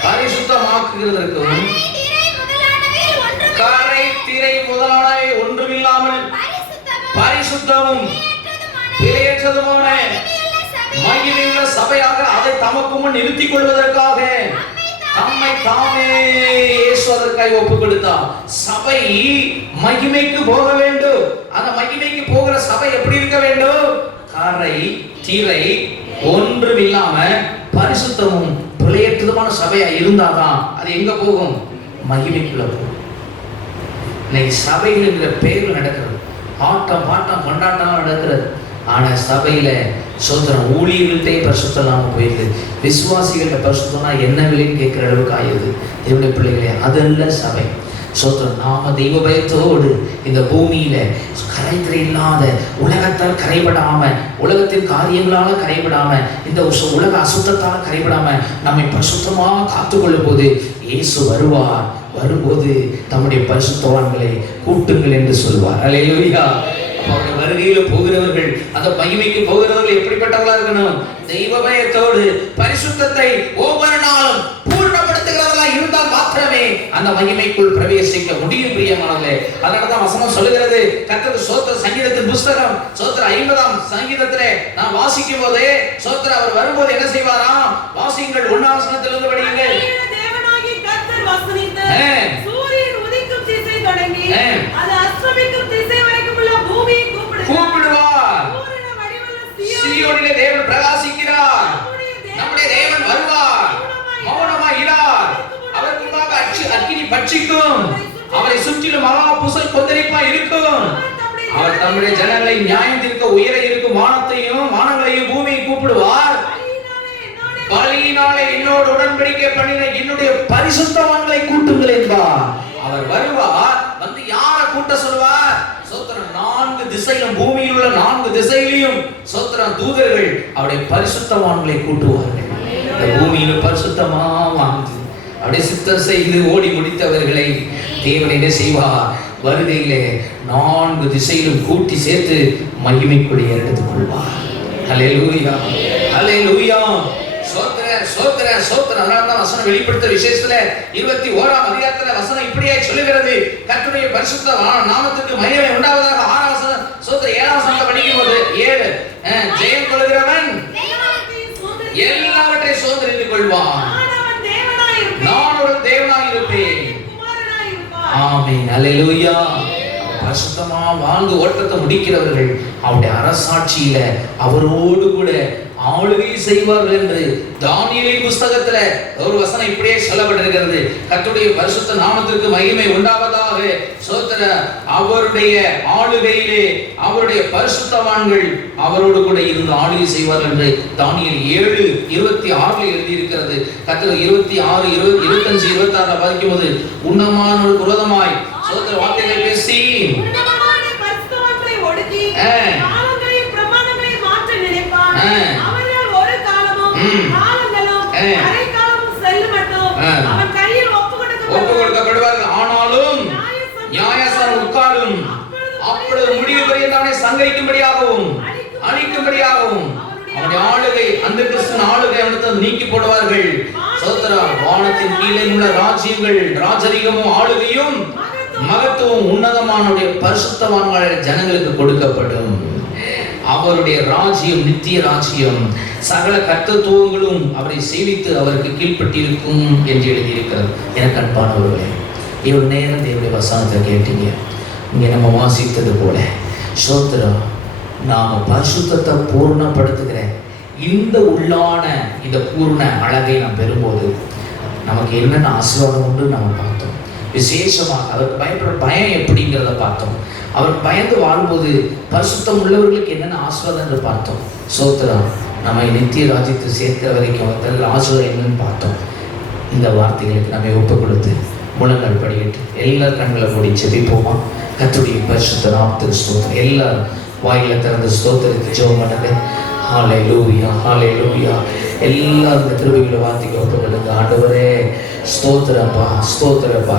பரிசுத்தமாக்குகிறதற்கும் கரை திரை முதலானவை ஒன்றுமில்லாமல் பரிசுத்தமும் பிழையற்றதுமான மகிமையுள்ள சபையாக அதை தமக்கு முன் நிறுத்திக் கொள்வதற்காக நம்மை தாமே இயேசுவுக்காய் ஒப்பு கொடுத்தார். சபை மகிமைக்கு போக வேண்டும். அந்த மகிமைக்கு போகிற சபை எப்படி இருக்க வேண்டும்? கரை திரை ஒன்றும் இல்லாம பரிசுத்தமும் பிழையற்றதுமான சபையா இருந்தாதான் அது எங்க போகும்? மகிமைக்குள்ள போகும். இன்னைக்கு சபைகள் என்கிற பெயர்கள் நடக்கிறது, ஆட்டம் பாட்டம் கொண்டாட்டம் நடக்கிறது. ஆனா சபையில சோதரம் ஊழியர்கள்ட்டே பரிசுத்தம் இல்லாம போயிடுது. விசுவாசிகள்கிட்ட பரிசுத்தம்னா என்ன விலைன்னு கேட்கிற அளவுக்கு ஆயிடுது. தேவனுடைய பிள்ளைகளே, அதல்ல சபை. சோதரம் நாம தெய்வ பயத்தோடு இந்த பூமியில கரைத்திரை இல்லாத, உலகத்தால் கரைபடாம, உலகத்தின் காரியங்களால கரைபடாம, இந்த உலக அசுத்தத்தால் கரைபடாம நம்மை பரிசுத்தமா காத்துக்கொள்ளும் போது இயேசு வருவார். வரும்போது தம்முடைய பரிசுத்தவான்களை கூட்டுங்கள் என்று சொல்வார். அல்லேலூயா. அவருடைய வருகையில போகிறவர்கள், அந்த மகிமைக்கு போகிறவர்கள் எப்படிப்பட்டவர்களா இருக்கணும்? தெய்வ பயத்தோடு பரிசுத்தத்தை ஒவ்வொரு நாளும் பூர்ணப்படுத்துகிறவர்களா இருந்தால் மாத்திரமே அந்த மகிமைக்குள் பிரவேசிக்க முடியும். பிரியமானவர்களே, அதனாலதான் வசனம் சொல்லுகிறது, கர்த்தர் சோத்திர சங்கீதத்தின் புஸ்தகம் சோத்திர 50ஆம் சங்கீதத்திலே நான் வாசிக்கும் போதே சோத்திர அவர் வரும்போது என்ன செய்வாராம்? வாசியுங்கள். 1ஆம் வசனத்திலிருந்து படியுங்கள். சூரியன் உதிக்கும் திசை தொடங்கி அது அஸ்தமிக்கும் திசை வரைக்கும் உள்ள பூமியை கூப்பிடுவார். சீயோனிலே தேவன் பிரகாசிக்கிறார். நம்முடைய தேவன் வருவார். மௌனமாய் இரார். அவருக்கு முன்பாக பட்சிக்கும். அவரை சுற்றிலும் மகா புசல் கொந்தளிப்பா இருக்கும். அவர் தம்முடைய ஜனங்களை நியாயம் தீர்க்க உயர இருக்கும் வானங்களையும் பூமியை கூப்பிடுவார். பலியினாலே என்னோடு உடன்படிக்கை பண்ணின என்னுடைய பரிசுத்தவான்களை கூட்டுங்கள் என்பார். அவர் வருவார், வந்து யாரை கூட்ட சொல்வார்? சோத்திரம், 4 திசையிலும், பூமியில் உள்ள 4 திசையிலும் சோத்திரம் தூதர்கள் அவருடைய பரிசுத்தவான்களை கூட்டுவார்கள். இந்த பூமியில் பரிசுத்தமா வாழ்ந்து அப்படியே சித்தம் செய்து ஓடி முடித்தவர்களை தேவன் என்ன செய்வார்? வருகையிலே 4 திசையிலும் கூட்டி சேர்த்து மகிமைக்குரிய எடுத்துக் கொள்வார். ஹல்லேலூயா, ஹல்லேலூயா. வசனம் வெளிப்படுத்த விசேஷத்துல 21ஆம் அதிகாரத்துல வசனம் இப்படியே சொல்லுகிறது. கர்த்தருடைய பரிசுத்த நாமத்துக்கு மகிமை உண்டாவதாக. 6ஆம் வசனம் சோத்திர 7ஆம் வசனத்தை படிக்கும்போது 7 ஜெயம் கொள்கிறவன் எல்லாவற்றையும் சுதந்தரித்துக் கொள்வான். நான் ஒரு தேவனாய் இருப்பேன். ஆமென், அல்லேலூயா. பரிசுத்தமா வாழ்ந்து ஓட்டத்தை முடிக்கிறவர்கள் அவருடைய அரசாட்சியில அவரோடு கூட ஆளுகை செய்வார்கள் என்று தானியேலின் புஸ்தகத்துல ஒரு வசனம் இப்படியே சொல்லப்பட்டிருக்கிறது. கர்த்தருடைய பரிசுத்த நாமத்திற்கு மகிமை உண்டாவதாக. சோத்திர, அவருடைய ஆளுகையிலே அவருடைய பரிசுத்தவான்கள் அவரோடு கூட இருந்து ஆளுகை செய்வார்கள் என்று தானியேல் 7:26 எழுதி இருக்கிறது. கர்த்தர் 26, 25, 26 படிக்கும்போது உன்னதமானவருக்கு விரோதமாய் சோத்திர வார்த்தைகளை பேசி ஒப்புக்கொடுக்கப்படுவார்கள். ஆனாலும் நியாயாசனம் உட்காரும். அப்பொழுது முடிவு பெரியதானே சங்கரிக்கும்படியாகவும் அழிக்கும்படியாகவும் அவனுடைய ஆளுகை, அந்த கிறிஸ்துவின் ஆளுகை அவனுக்கு நீக்கி போடுவார்கள். சோதரா, வானத்தின் கீழே உள்ள ராஜ்யங்கள், ராஜரிகமும் ஆளுகையும் மகத்துவம் உன்னதமானுடைய பரிசுத்தவான்கள் ஜனங்களுக்கு கொடுக்கப்படும். அவருடைய ராஜ்யம் நித்திய ராஜ்யம், சகல கர்த்தத்துவங்களும் அவரை சேவித்து அவருக்கு கீழ்ப்பட்டிருக்கும் என்று எழுதியிருக்கிறது. எனக்கு அன்பானவர்களே, இவ்வளவு நேரம் தேவனுடைய வசனத்தை கேட்டீங்க. இங்கே நம்ம வாசித்தது போல சோத்திரம், நாம பரிசுத்தத்தை பூர்ணப்படுத்துகிற இந்த உள்ளான இந்த பூர்ண அழகை நாம் பெறும்போது நமக்கு என்னென்ன ஆசீர்வாதம் உண்டு நம்ம பார்த்தோம். விசேஷமாக அவருக்கு பயப்படுற பயம் எப்படிங்கிறத பார்த்தோம். அவருக்கு பயந்து வாழும்போது பரிசுத்தம் உள்ளவர்களுக்கு என்னென்ன ஆசீர்வாதம் என்று பார்த்தோம். சோத்திரம், நம்ம நித்திய ராஜ்யத்தை சேர்க்கிற வரைக்கும் அதில் ஆசீர்வாதம் என்னன்னு பார்த்தோம். இந்த வார்த்தைகளுக்கு நம்ம ஒப்பு கொடுத்து முழங்கால் படிக்கிட்டு எல்லாரும் கண்களை மூடி செபிப்போமா? கர்த்தருடைய பரிசுத்த நாமத்துக்கு ஸ்தோத்திரம். எல்லாரும் வாயில திறந்து ஸ்தோத்திரத்தை ஜெபம் பண்ணுங்க. ஹல்லேலூயா, ஹல்லேலூயா. எல்லாரும் இந்த கிருபைகளை வார்த்தைக்கு ஒப்பு கொடுங்க. ஆண்டவரே ஸ்தோத்திரப்பா, ஸ்தோத்திரப்பா.